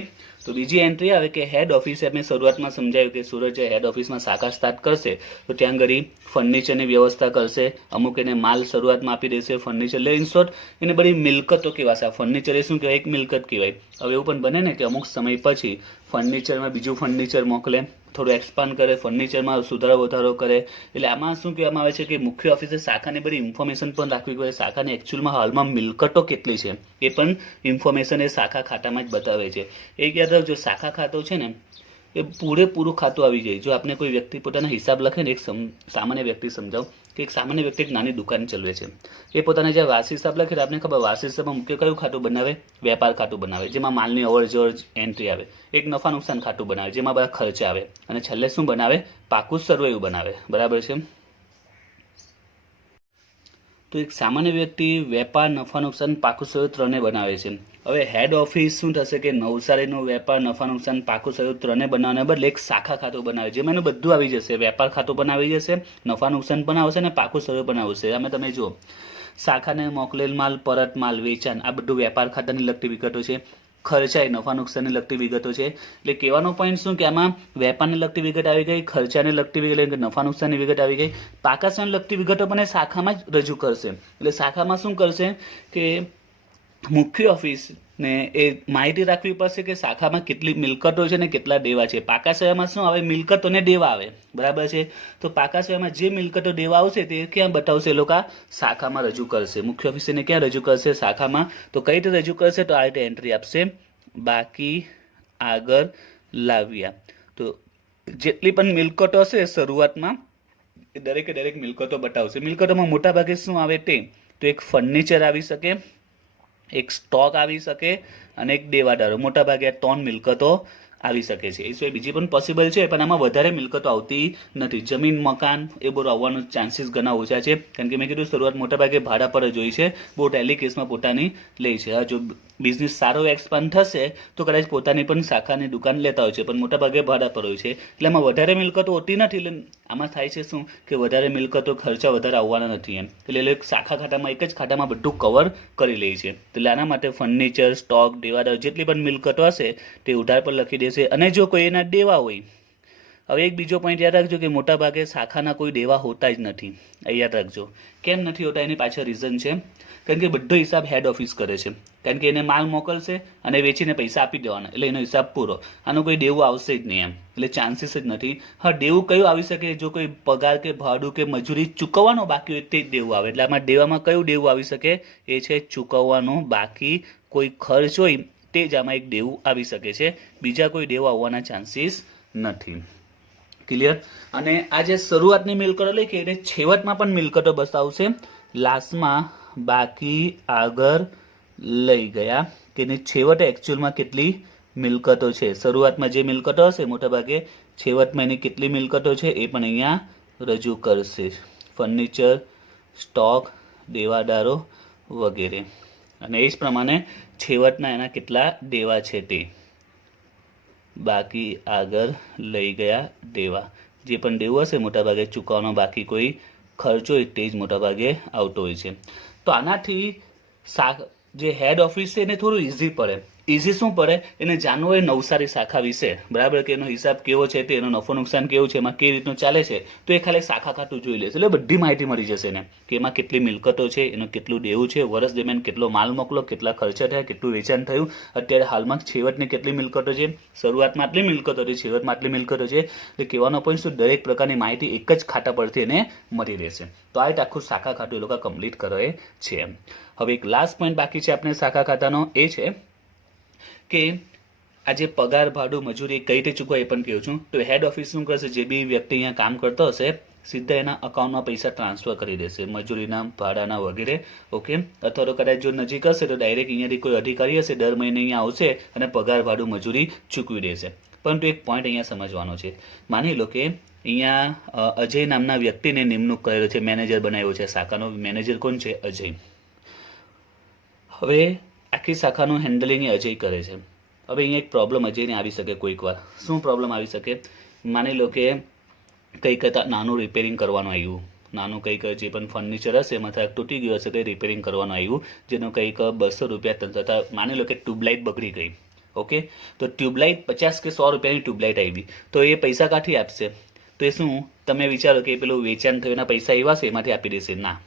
તો બીજી એન્ટ્રી આવે કે હેડ ઓફિસે મેં શરૂઆતમાં સમજાવ્યું કે સુરત જે હેડ ઓફિસમાં શાખા સ્ટાર્ટ કરશે તો ત્યાં ઘડી ફર્નિચરની વ્યવસ્થા કરશે. અમુક એને માલ શરૂઆતમાં આપી દેશે ફર્નિચર. એટલે ઇન શોર્ટ એને બધી મિલકતો કહેવાશે. ફર્નિચર એ શું કહેવાય? એક મિલકત કહેવાય. હવે એવું પણ બને ને કે અમુક સમય પછી ફર્નિચરમાં બીજું ફર્નિચર મોકલે, થોડું એક્સપાન્ડ કરે, ફર્નિચરમાં સુધારો વધારો કરે. એટલે આમાં શું કહેવામાં આવે છે કે મુખ્ય ઓફિસે શાખાની બધી ઇન્ફોર્મેશન પણ રાખવી પડે. શાખાની એકચ્યુઅલમાં હાલમાં મિલકતો કેટલી છે એ પણ ઇન્ફોર્મેશન એ શાખા ખાતામાં જ બતાવે છે. એક યાદ રાખજો, શાખા ખાતું છે ને એ પૂરેપૂરું ખાતું આવી જાય. જો આપણે કોઈ વ્યક્તિ પોતાના હિસાબ લખે ને, એક સામાન્ય વ્યક્તિ સમજાવ કે એક સામાન્ય વ્યક્તિ એક નાની દુકાન ચલાવે છે, એ પોતાના જે વાર્ષિક હિસાબ લખે તો આપણે ખબર વાર્ષિક હિસાબમાં મુખ્ય કયું ખાતું બનાવે? વેપાર ખાતું બનાવે, જેમાં માલની અવર જવર એન્ટ્રી આવે. એક નફા નુકસાન ખાતું બનાવે, જેમાં બધા ખર્ચા આવે. અને છેલ્લે શું બનાવે? પાકું સર્વેયું બનાવે. બરાબર છે? તો એક સામાન્ય વ્યક્તિ વેપાર, નફા નુકસાન, પાકું સર્વે ત્રણે બનાવે છે. હવે હેડ ઓફિસ શું થશે કે નવસારીનું વેપાર, નફા નુકસાન, પાકું સર્વે ત્રણે બનાવવાને બદલે એક શાખા ખાતું બનાવે, જેમાં એનું બધું આવી જશે. વેપાર ખાતું પણ આવી જશે, નફા નુકસાન પણ આવશે અને પાકું સર્વે પણ આવશે. આમાં તમે જુઓ, શાખાને મોકલેલ માલ, પરત માલ, વેચાણ, આ બધું વેપાર ખાતાની લગતી વિગતો છે. ખર્ચાએ નફા નુકસાનની લગતી વિગતો છે. એટલે કહેવાનો પોઈન્ટ શું કે આમાં વેપારને લગતી વિગત આવી ગઈ, ખર્ચાને લગતી વિગત, નફા નુકસાનની વિગત આવી ગઈ. પાકાસાને લગતી વિગતો પણ એ શાખામાં જ રજૂ કરશે. એટલે શાખામાં શું કરશે કે મુખ્ય ઓફિસને એ માહિતી રાખવી પડશે કે શાખામાં કેટલી મિલકતો છે ને કેટલા દેવા છે. પાકા સહાયમાં શું આવે? મિલકતો ને દેવા આવે. બરાબર છે? તો પાકા સહાયમાં જે મિલકતો દેવા આવશે તે ક્યાં બતાવશે? લોકો શાખામાં રજૂ કરશે. મુખ્ય ઓફિસને ક્યાં રજૂ કરશે? શાખામાં. તો કઈ રીતે રજૂ કરશે? તો આ રીતે એન્ટ્રી આપશે, બાકી આગળ લાવ્યા. તો જેટલી પણ મિલકતો હશે શરૂઆતમાં એ દરેકે દરેક મિલકતો બતાવશે. મિલકતોમાં મોટા ભાગે શું આવે તે? તો એક ફર્નિચર આવી શકે, એક સ્ટોક આવી શકે અને એક દેવાદારો. મોટા ભાગે 3 મિલકતો આવી શકે છે. એ સિવાય બીજી પણ પોસિબલ છે, પણ આમાં વધારે મિલકતો આવતી નથી. જમીન, મકાન એ બધું આવવાનો ચાન્સીસ ઘણા ઓછા છે, કારણ કે મેં કીધું શરૂઆત મોટા ભાગે ભાડા પર જ હોય છે. બહુ ટેલી કેસમાં પોતાની લે છે. જો બિઝનેસ સારો એક્સપાન્ડ થશે તો કદાચ પોતાની પણ શાખાની દુકાન લેતા હોય છે, પણ મોટા ભાગે ભાડા પર હોય છે. એટલે આમાં વધારે મિલકતો હોતી નથી. એટલે આમાં થાય છે શું કે વધારે મિલકતો, ખર્ચા વધારે આવવાના નથી એમ. એટલે શાખા ખાતામાં એક જ ખાતામાં બધું કવર કરી લે છે. એટલે આના માટે ફર્નિચર, સ્ટોક, દેવાદાર જેટલી પણ મિલકતો હશે તે ઉધાર પર લખી દેશે. અને જો કોઈ એના દેવા હોય, હવે એક બીજો પોઈન્ટ યાદ રાખજો કે મોટા ભાગે શાખાના કોઈ દેવા હોતા જ નથી. એ યાદ રાખજો. કેમ નથી હોતા એની પાછળ રીઝન છે, કારણ કે બધો હિસાબ હેડ ઓફિસ કરે છે. કારણ કે એને માલ મોકલશે અને વેચીને પૈસા આપી દેવાના, એટલે એનો હિસાબ પૂરો. આનું કોઈ દેવું આવશે જ નહીં એમ. એટલે ચાન્સીસ જ નથી. હા, દેવું કયું આવી શકે? જો કોઈ પગાર કે ભાડું કે મજૂરી ચૂકવવાનો બાકી હોય તે જ દેવું આવે. એટલે આમાં દેવામાં કયું દેવું આવી શકે? એ છે ચૂકવવાનું બાકી. કોઈ ખર્ચ હોય તે જ આમાં એક દેવું આવી શકે છે. બીજા કોઈ દેવું આવવાના ચાન્સીસ નથી. ક્લિયર? અને આ જે શરૂઆતની મિલકતો લખી એને છેવટમાં પણ મિલકતો બતાવશે. લાસ્ટમાં બાકી આગળ લઈ ગયા કે છેવટે એકચ્યુઅલમાં કેટલી મિલકતો છે. શરૂઆતમાં જે મિલકતો હશે મોટા ભાગે છેવટમાં એની કેટલી મિલકતો છે એ પણ અહીંયા રજૂ કરશે. ફર્નિચર, સ્ટોક, દેવાદારો વગેરે. અને એ જ પ્રમાણે છેવટના એના કેટલા દેવા છે તે. બાકી આગળ લઈ ગયા દેવા. જે પણ દેવું હશે મોટાભાગે ચૂકવવાનો બાકી કોઈ ખર્ચો હોય તે જ મોટાભાગે આવતો હોય છે. તો આનાથી જે હેડ ઓફિસ છે એને થોડું ઇઝી પડે. ઇઝી શું પડે? એને જાણવું હોય નવસારી શાખા વિશે, બરાબર, કે એનો હિસાબ કેવો છે, તે એનો નફો નુકસાન કેવું છે, એમાં કેવી રીતનું ચાલે છે, તો એ ખાલી શાખા ખાતું જોઈ લેશે એટલે બધી માહિતી મળી જશે એને, કે એમાં કેટલી મિલકતો છે, એનું કેટલું દેવું છે, વર્ષ દરમિયાન કેટલો માલ મોકલો, કેટલા ખર્ચા થયા, કેટલું વેચાણ થયું, અત્યારે હાલમાં છેવટની કેટલી મિલકતો છે, શરૂઆતમાં આટલી મિલકતો છે, છેવટમાં આટલી મિલકતો છે. એટલે કહેવાનો પોઈન્ટ શું, દરેક પ્રકારની માહિતી એક જ ખાતા પરથી એને મળી રહેશે. તો આ એક આખું શાખા ખાતું એ લોકો કમ્પ્લીટ કરે છે. હવે એક લાસ્ટ પોઈન્ટ બાકી છે આપણે શાખા ખાતાનો, એ છે કે આજે પગાર, ભાડું, મજૂરી કઈ રીતે ચૂકવાય એ પણ કહું છું. તો હેડ ઓફિસ શું કરશે, જે બી વ્યક્તિ અહીંયા કામ કરતો હશે સીધા એના અકાઉન્ટમાં પૈસા ટ્રાન્સફર કરી દેશે, મજૂરીના, ભાડાના વગેરે. ઓકે, અથવા તો કદાચ જો નજીક હશે તો ડાયરેક્ટ અહીંયાથી કોઈ અધિકારી હશે દર મહિને અહીંયા આવશે અને પગાર, ભાડું, મજૂરી ચૂકવી દેશે. પરંતુ એક પોઈન્ટ અહીંયા સમજવાનો છે. માની લો કે અહીંયા અજય નામના વ્યક્તિને નિમણૂક કરેલો છે, મેનેજર બનાવ્યો છે શાખાનો. મેનેજર કોણ છે? અજય. હવે આખી શાખાનું હેન્ડલિંગ એ અજય કરે છે. હવે અહીંયા એક પ્રોબ્લેમ અજયને આવી શકે કોઈક વાર. શું પ્રોબ્લેમ આવી શકે? માની લો કે કંઈક નાનું રિપેરિંગ કરવાનું આવ્યું, નાનું કંઈક જે પણ ફર્નિચર હશે એમાં થોડાક તૂટી ગયું હશે, કંઈ રિપેરિંગ કરવાનું આવ્યું, જેનું કંઈક 200 રૂપિયા થતા. માની લો કે ટ્યુબલાઇટ બગડી ગઈ. ઓકે, તો ટ્યુબલાઇટ 50 કે 100 રૂપિયાની ટ્યુબલાઇટ આવી, તો એ પૈસા કાંથી આપશે? તો એ શું તમે વિચારો કે પેલું વેચાણ થયું એના પૈસા એવા છે એમાંથી આપી દેશે? ના,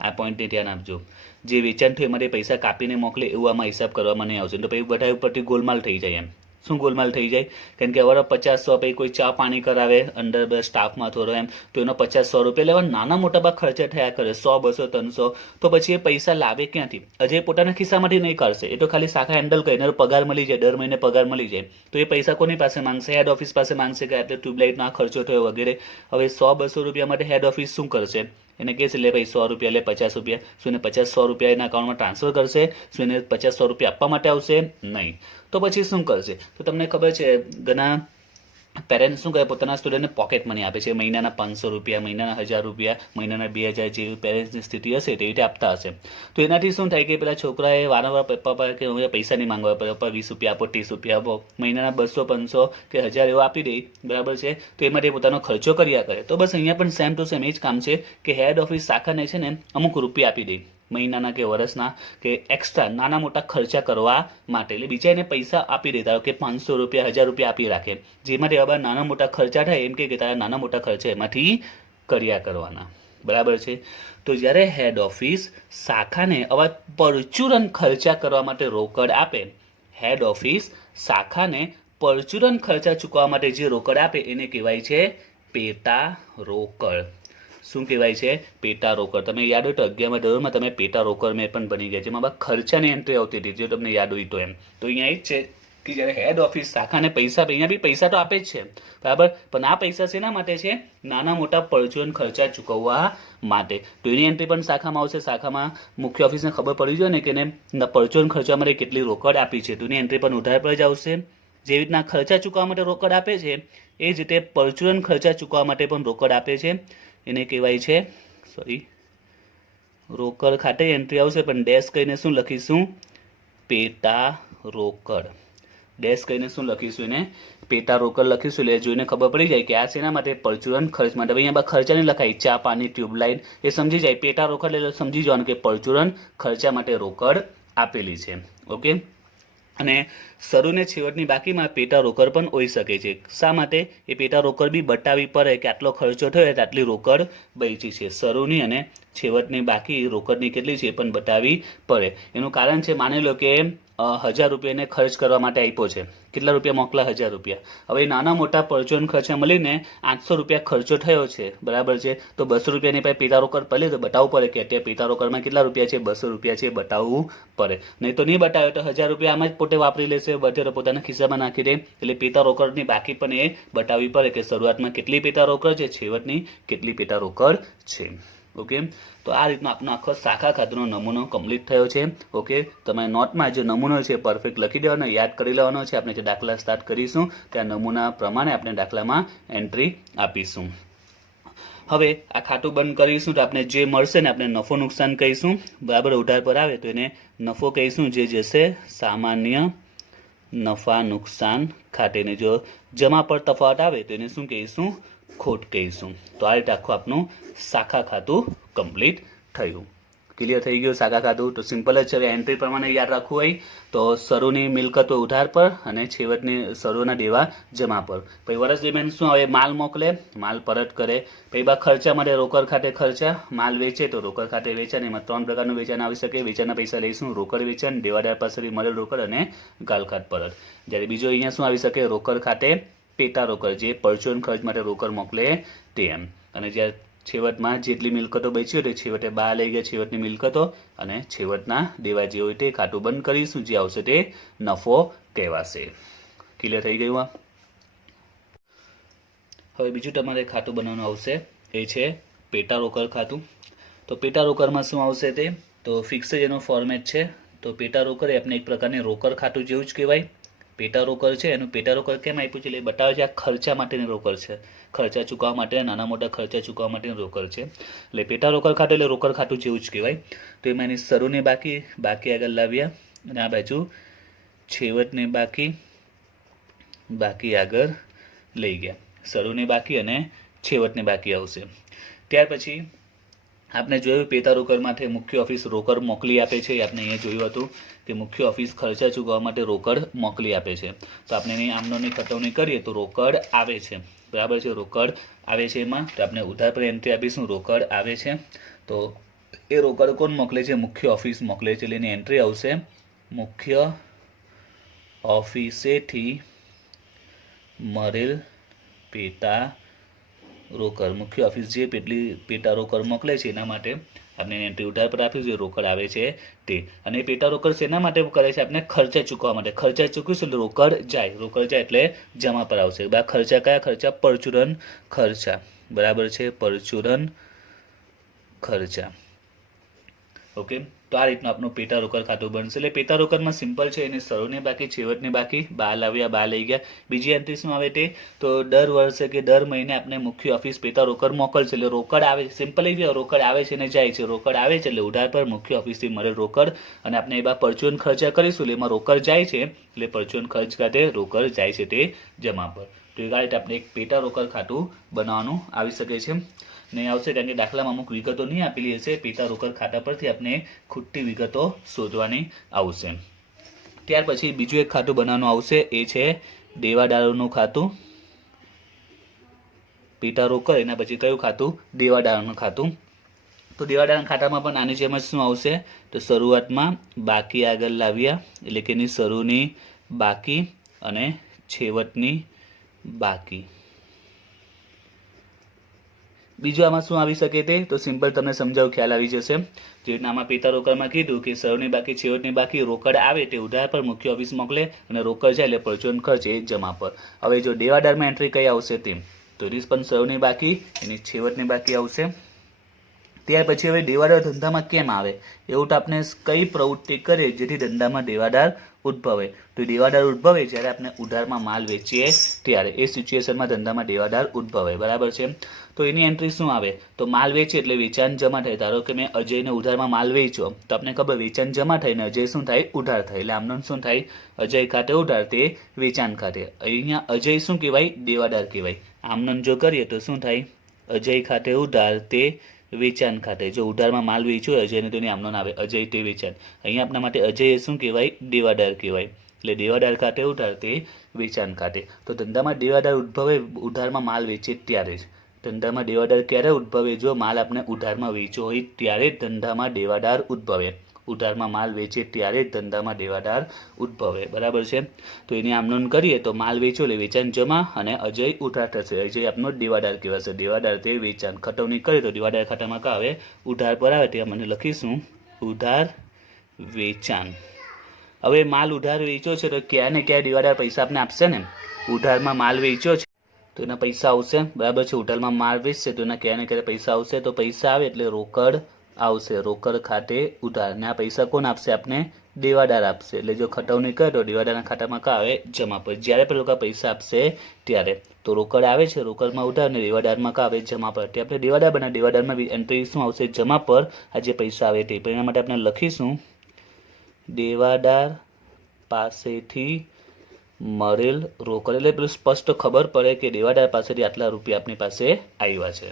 આ પોઈન્ટને ધ્યાન આપજો. જે વેચાણ થયું એમાંથી પૈસા કાપીને મોકલે એવું આમાં હિસાબ કરવામાં નહીં આવશે. તો પછી બધા ઉપરથી ગોલમાલ થઈ જાય. એમ શું ગોલમાલ થઈ જાય? કારણ કે હવે 50-100 પછી કોઈ ચા પાણી કરાવે અંદર સ્ટાફમાં થોડો એમ, તો એનો 50-100 રૂપિયા લેવા નાના મોટા ભાગ ખર્ચા થયા કરે, 100, 200, 300. તો પછી એ પૈસા લાવે ક્યાંથી? અજય પોતાના ખિસ્સામાંથી નહીં કાઢશે, એ તો ખાલી શાખા હેન્ડલ કરીને પગાર મળી જાય, દર મહિને પગાર મળી જાય. તો એ પૈસા કોની પાસે માંગશે? હેડ ઓફિસ પાસે માંગશે કે એટલે ટ્યુબલાઇટનો ખર્ચો થયો વગેરે. હવે 100-200 રૂપિયા માટે હેડ ઓફિસ શું કરશે? એને કહેશે લે ભાઈ 100 રૂપિયા લે, 50 રૂપિયા. શું એને 50-100 રૂપિયા એના અકાઉન્ટમાં ટ્રાન્સફર કરશે? શું એને 50-100 રૂપિયા આપવા માટે આવશે? નહીં. તો પછી શું કરશે? તો તમને ખબર છે ઘણા પેરેન્ટ્સ શું કરે, પોતાના સ્ટુડન્ટને પોકેટ મની આપે છે, મહિનાના 500 રૂપિયા, મહિનાના 1000 રૂપિયા, મહિનાના 2000, જેવી પેરેન્ટ્સની સ્થિતિ હશે તેવી રીતે આપતા હશે. તો એનાથી શું થાય કે પેલા છોકરાએ વારંવાર પપ્પા કે હવે પૈસા નહીં માંગવા પડે, પપ્પા 20 રૂપિયા આપો, 30 રૂપિયા આપો, મહિનાના 200, 500 કે 1000 એવો આપી દે, બરાબર છે. તો એમાંથી પોતાનો ખર્ચો કર્યા કરે. તો બસ અહીંયા પણ સેમ ટુ સેમ એ જ કામ છે કે હેડ ઓફિસ શાખાને છે ને અમુક રૂપિયા આપી દે મહિનાના કે વર્ષના કે એક્સ્ટ્રા નાના મોટા ખર્ચા કરવા માટે. એટલે બીજા એને પૈસા આપી દેતા કે 500 રૂપિયા, 1000 રૂપિયા આપી રાખે, જેમાંથી હવે નાના મોટા ખર્ચા થાય એમ કે તારા નાના મોટા ખર્ચા એમાંથી કર્યા કરવાના, બરાબર છે. તો જ્યારે હેડ ઓફિસ શાખાને આવા પરચુરન ખર્ચા કરવા માટે રોકડ આપે, હેડ ઓફિસ શાખાને પરચુરન ખર્ચા ચૂકવવા માટે જે રોકડ આપે એને કહેવાય છે પેટા રોકડ. શું કહેવાય છે? પેટા રોકડ. તમે યાદ હોય તો 11મા ધોરણમાં તમે પેટા રોકડ મેં પણ બની ગયા, જેમાં ખર્ચાની એન્ટ્રી આવતી હતી, જો તમને યાદ હોય તો એમ. તો અહીંયા એ જ છે કે જ્યારે હેડ ઓફિસ શાખાને પૈસા, અહીંયા બી પૈસા તો આપે જ છે, બરાબર, પણ આ પૈસા શેના માટે છે? નાના મોટા પરચુરન ખર્ચા ચૂકવવા માટે. તો એની એન્ટ્રી પણ શાખામાં આવશે. શાખામાં મુખ્ય ઓફિસને ખબર પડી જોઈએ ને કે એને પરચુરન ખર્ચા માટે કેટલી રોકડ આપી છે, તો એની એન્ટ્રી પણ ઉધાર પર જ આવશે. જેવી રીતના ખર્ચા ચૂકવવા માટે રોકડ આપે છે એ જ રીતે પરચુરન ખર્ચા ચૂકવવા માટે પણ રોકડ આપે છે. એને કહેવાય છે રોકડ ખાતે એન્ટ્રી આવશે, પણ ડેશ કહીને શું લખીશું? પેટા રોકડ. ડેશ કહીને શું લખીશું? એને પેટા રોકડ લખીશું. એટલે જોઈને ખબર પડી જાય કે આ શેના માટે? પરચુરન ખર્ચ માટે. અહીંયા ખર્ચા નહીં લખાય, ચા પાણી, ટ્યુબલાઇટ, એ સમજી જાય. પેટા રોકડ એટલે સમજી જવાનું કે પરચુરન ખર્ચા માટે રોકડ આપેલી છે. ઓકે, અને શરૂ ને છેવટની બાકીમાં પેટા રોકડ પણ હોઈ શકે છે. શા માટે? એ પેટા રોકડ બી બતાવવી પડે કે આટલો ખર્ચો થયો એટલે આટલી રોકડ બચી છે. શરૂની અને છેવટની બાકી રોકડની કેટલી છે એ પણ બતાવવી પડે. એનું કારણ છે, માની લો કે 1000 રૂપિયાને ખર્ચ કરવા માટે આપ્યો છે. કેટલા રૂપિયા મોકલા? 1000 રૂપિયા. હવે નાના મોટા પરચુરન ખર્ચા મળીને 800 રૂપિયા ખર્ચો થયો છે, બરાબર છે. તો 200 રૂપિયાની પાસે પેટા રોકડ પડે તો બતાવવું પડે કે અત્યારે પેટા રોકડમાં કેટલા રૂપિયા છે? 200 રૂપિયા છે, બતાવવું પડે. નહીં તો નહીં બતાવે તો 1000 રૂપિયા આમાં જ પોતે વાપરી લેશે, બધે પોતાના ખિસ્સામાં નાખી દે. એટલે પેટા રોકડની બાકી પણ એ બતાવવી પડે કે શરૂઆતમાં કેટલી પેટા રોકડ છે, છેવટની કેટલી પેટા રોકડ છે. ઓકે, તો આ રીતનો આપણો આખો શાખા ખાતાનો નમૂનો કમ્પ્લીટ થયો છે. ઓકે, તમે નોટમાં જે નમૂનો છે પરફેક્ટ લખી દેવાનો, યાદ કરી લેવાનો છે. આપણે જે દાખલા સ્ટાર્ટ કરીશું ત્યાં નમૂના પ્રમાણે આપણે દાખલામાં એન્ટ્રી આપીશું. હવે આ ખાતું બંધ કરીશું તો આપણે જે મળશે ને આપણે નફો નુકસાન કહીશું. બરાબર, ઉધાર પર આવે તો એને નફો કહીશું, જે જશે સામાન્ય નફા નુકસાન ખાતેને. જો જમા પર તફાવત આવે તો એને શું કહીશું? ખોટ કહીશું. તો આ રીતે આખું આપણું શાખા ખાતું કમ્પ્લીટ થયું. ક્લિયર થઈ ગયું શાખા ખાતું? તો સિમ્પલ જ છે. હવે એન્ટ્રી પ્રમાણે યાદ રાખવું હોય તો શરૂની મિલકતો ઉધાર પર અને છેવટની શરૂના દેવા જમા પર. પછી વર્ષ દરમિયાન શું આવે? માલ મોકલે, માલ પરત કરે. પછી બા ખર્ચા માટે રોકડ ખાતે ખર્ચા, માલ વેચે તો રોકડ ખાતે વેચાણ. એમાં 3 પ્રકારનું વેચાણ આવી શકે. વેચાણના પૈસા લઈશું, રોકડ વેચાણ, દેવાદાર પાસેથી મળેલ રોકડ અને ગાલખાત પરત. જ્યારે બીજો અહીંયા શું આવી શકે? રોકડ ખાતે પેટા રોકડ, જે પરચુરણ ખર્ચ માટે રોકડ મોકલે તે એમ. અને જ્યારે છેવટમાં જેટલી મિલકતો બચી હોય તે છેવટે બહાર લઈ ગયા છેવટની મિલકતો અને છેવટના દેવા જે હોય તે ખાતું બંધ કરીશું. જે આવશે તે નફો કહેવાશે. ક્લિયર થઈ ગયું? હવે બીજું તમારે ખાતું બનાવવાનું આવશે, એ છે પેટા રોકડ ખાતું. તો પેટા રોકડમાં શું આવશે તે? તો ફિક્સ જ એનો ફોર્મેટ છે. તો પેટા રોકડ એ આપણે એક પ્રકારની રોકડ ખાતું જેવું જ કહેવાય. પેટા રોકડ છે, એનું પેટા રોકડ કેમ આપ્યું છે? એટલે બતાવે છે આ ખર્ચા માટેની રોકડ છે. ખર્ચા ચૂકવવા માટે, નાના મોટા ખર્ચા ચૂકવવા માટેની રોકડ છે. એટલે પેટા રોકડ ખાતું એટલે રોકડ ખાતું જેવું જ કહેવાય. તો એમાં એની શરૂની બાકી આગળ લાવ્યા અને આ બાજુ છેવટની બાકી આગળ લઈ ગયા. શરૂની બાકી અને છેવટની બાકી આવશે. ત્યાર પછી આપણે જોયું પેટા રોકડમાંથી મુખ્ય ઓફિસ રોકડ મોકલી આપે છે. આપણે અહીંયા જોયું હતું કે મુખ્ય ઓફિસ ખર્ચા ચૂકવવા માટે રોકડ મોકલી આપે છે. તો આપણે એની આમનોની ખતવણી કરીએ તો રોકડ આવે છે. બરાબર છે, રોકડ આવે છે. એમાં તો આપણે ઉધાર પર એન્ટ્રી આપીશું, રોકડ આવે છે. તો એ રોકડ કોણ મોકલે છે? મુખ્ય ઓફિસ મોકલે છે. એટલે એની એન્ટ્રી આવશે મુખ્ય ઓફિસેથી મળેલ પેટા રોકડ. મુખ્ય ઓફિસ જે પેટા રોકડ મોકલે છે એના માટે આપણે એન્ટ્રી ઉધાર પર આપીશું, જે રોકડ આવે છે તે. અને પેટા રોકડ શેના માટે કરે છે? આપણે ખર્ચા ચૂકવવા માટે. ખર્ચા ચૂકવીશું એટલે રોકડ જાય. રોકડ જાય એટલે જમા પર આવશે. બા ખર્ચા કયા ખર્ચા? પરચુરણ ખર્ચા. બરાબર છે, પરચુરણ ખર્ચા. ઓકે, તો આ રીતનું આપણું પેટા રોકડ ખાતું બનશે. એટલે પેટા રોકડમાં સિમ્પલ છે, એની શરૂની બાકી છેવટની બાકી, બહાર લાવ્યા બહાર લઈ ગયા. બીજી એન્ટ્રી શું આવે તે? તો દર વર્ષે કે દર મહિને આપણે મુખ્ય ઓફિસ પેટા રોકડ મોકલશે. એટલે રોકડ આવે, સિમ્પલ એવી રોકડ આવે છે અને જાય છે. રોકડ આવે છે એટલે ઉધાર પર મુખ્ય ઓફિસથી મળેલ રોકડ અને આપણે એવા પરચુરણ ખર્ચા કરીશું એટલે એમાં રોકડ જાય છે. એટલે પરચુરણ ખર્ચ ખાતે રોકડ જાય છે તે જમા પર. તો એ રીતે આપણે એક પેટા રોકડ ખાતું બનાવવાનું આવી શકે છે. નહીં આવશે કારણ કે દાખલામાં અમુક વિગતો નહીં આપેલી હશે. પેટા રોકડ ખાતા પરથી આપણે ખૂટતી વિગતો શોધવાની આવશે. ત્યાર પછી બીજું એક ખાતું બનાવવાનું આવશે, એ છે દેવાદારોનું ખાતું. પેટા રોકડ એના પછી કયું ખાતું? દેવાદારોનું ખાતું. તો દેવાદારના ખાતામાં પણ આની જેમ જ શું આવશે? તો શરૂઆતમાં બાકી આગળ લાવ્યા એટલે કે એની શરૂની બાકી અને છેવટની બાકી. બીજું આમાં શું આવી શકે તે? તો સિમ્પલ તમને સમજાવ, ખ્યાલ આવી જશે. જે રીતના આમાં પેટા રોકડમાં કીધું કે શરૂની બાકી છેવટની બાકી, રોકડ આવે તે ઉધાર પર મુખ્ય ઓફિસ મોકલે અને રોકડ જાય એટલે પરચુરણ ખર્ચ એ જમા પર. હવે જો દેવાદારમાં એન્ટ્રી કઈ આવશે તેમ? તો એની પણ શરૂની બાકી એની છેવટની બાકી આવશે. ત્યાર પછી હવે દેવાદાર ધંધામાં કેમ આવે? એવું તો આપણે કઈ પ્રવૃત્તિ કરીએ જેથી ધંધામાં દેવાદાર ઉદ્ભવે? તો દેવાદાર ઉદ્ભવે જ્યારે આપણે ઉધારમાં માલ વેચીએ ત્યારે. એ સિચ્યુએશનમાં ધંધામાં દેવાદાર ઉદ્ભવે. બરાબર છે. તો એની એન્ટ્રી શું આવે? તો માલ વેચે એટલે વેચાણ જમા થાય. ધારો કે મેં અજયને ઉધારમાં માલ વેચ્યો તો આપણે ખબર વેચાણ જમા થાય ને અજય શું થાય? ઉધાર થાય. એટલે આમનો શું થાય? અજય ખાતે ઉધાર, તે વેચાણ ખાતે. અહીંયા અજય શું કહેવાય? દેવાદાર કહેવાય. આમનો જો કરીએ તો શું થાય? અજય ખાતે ઉધાર, તે વેચાણ ખાતે. જો ઉધારમાં માલ વેચ્યો અજયને તો એની આમનો આવે અજય તે વેચાણ. અહીંયા આપણા માટે અજય શું કહેવાય? દેવાદાર કહેવાય. એટલે દેવાદાર ખાતે ઉધાર, તે વેચાણ ખાતે. તો ધંધામાં દેવાદાર ઉદ્ભવે ઉધારમાં માલ વેચે ત્યારે જ. ધંધામાં દેવાદાર ક્યારે ઉદ્ભવે? જો માલ આપણે ઉધારમાં વેચ્યો હોય ત્યારે જ ધંધામાં દેવાદાર ઉદ્ભવે. ઉધારમાં માલ વેચે ત્યારે જ ધંધામાં દેવાદાર ઉદ્ભવે. બરાબર છે. તો એની આમનોંધ કરીએ તો માલ વેચ્યો એટલે વેચાણ જમા અને અજય ઉધાર થશે. અજય આપનો દેવાદાર કહેવાશે. દેવાદાર તે વેચાણ. ખતવણી કરીએ તો દેવાદાર ખાતામાં કા આવે? ઉધાર પર આવે. ત્યાં મને લખીશું ઉધાર વેચાણ. હવે માલ ઉધાર વેચ્યો છે તો ક્યાં ને ક્યાં દેવાદાર પૈસા આપણે આપશે ને? ઉધારમાં માલ વેચ્યો છે તો એના પૈસા આવશે, બરાબર છે. ઉધારમાં માલ વેચશે તો એના ક્યારે ને ક્યારે પૈસા આવશે, તો પૈસા આવે એટલે રોકડ આવશે, રોકડ ખાતે ઉધાર. ને આ પૈસા કોણ આપશે? આપણે દેવાદાર આપશે. એટલે જો ખટવણી કરે તો દેવાદારના ખાતામાં કા આવે? જમા પર. જ્યારે પણ લોકો પૈસા આપશે ત્યારે તો રોકડ આવે છે, રોકડમાં ઉધાર, ને દેવાદારમાં કા આવે? જમા પર. તે આપણે દેવાદાર બનાવે, દેવાદારમાં એન્ટ્રી શું આવશે? જમા પર. આ જે પૈસા આવે તે. એના માટે આપણે લખીશું દેવાદાર પાસેથી મળેલ રોકડ. એટલે પેલું સ્પષ્ટ ખબર પડે કે દેવાદાર પાસેથી આટલા રૂપિયા આપણી પાસે આવ્યા છે.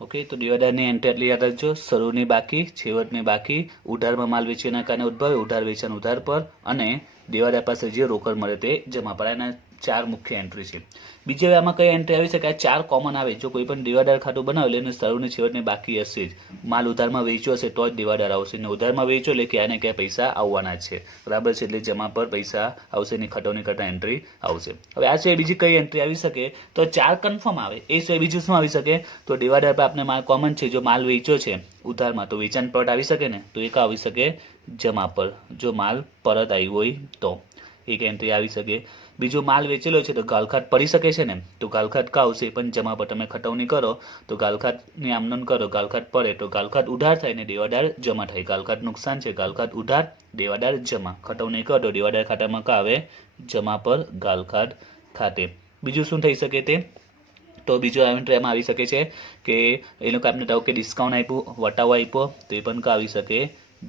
ઓકે, તો દેવાદારની એન્ટ્રી આટલી યાદ રાખજો. શરૂની બાકી, છેવટની બાકી, ઉધારમાં માલ વેચવાના કારણે ઉદ્ભવે, ઉધાર વેચાણ ઉધાર પર, અને દેવાદાર પાસે જે રોકડ મળે તે જમા પર. એના 4 મુખ્ય એન્ટ્રી છે. બીજી હવે આમાં કઈ એન્ટ્રી આવી શકે? આ 4 કોમન આવે. જો કોઈ પણ દેવાદાર ખાતું બનાવે એટલે શરૂની છેવટની બાકી હશે જ. માલ ઉધારમાં વેચ્યો હશે તો જ દેવાદાર આવશે, ને ઉધારમાં વેચ્યો એટલે ક્યાં ને ક્યાં પૈસા આવવાના જ છે, બરાબર છે. એટલે જમા પર પૈસા આવશે, ની ખટવણી કરતા એન્ટ્રી આવશે. હવે આ સિવાય બીજી કઈ એન્ટ્રી આવી શકે? તો 4 કન્ફર્મ આવે. એ સિવાય બીજું શું આવી શકે? તો દેવાદાર પર આપણે માલ કોમન છે, જો માલ વેચ્યો છે ઉધારમાં તો વેચાણ પરત આવી શકે ને, તો એક આવી શકે જમા પર. જો માલ પરત આવ્યો હોય તો એક એન્ટ્રી આવી શકે. બીજો માલ વેચેલો છે તો ગાલખાત પડી શકે છે ને, તો ગાલખાત કા આવશે? પણ જમા પર. તમે ખટવણી કરો તો ગાલખાતની આમનોંધ કરો, ગાલખાત પડે તો ગાલખાત ઉધાર થાય ને દેવાદાર જમા થાય. ગાલખાત નુકસાન છે, ગાલખાત ઉધાર, દેવાદાર જમા. ખટવણી કરો તો દેવાદાર ખાતામાં કા આવે? જમા પર, ગાલખાત ખાતે. બીજું શું થઈ શકે તે? તો બીજો એન્ટ્રી એમાં આવી શકે છે કે એ લોકો આપણે કહો કે ડિસ્કાઉન્ટ આપ્યું, વટાવો આપ્યો, તો એ પણ કા આવી શકે?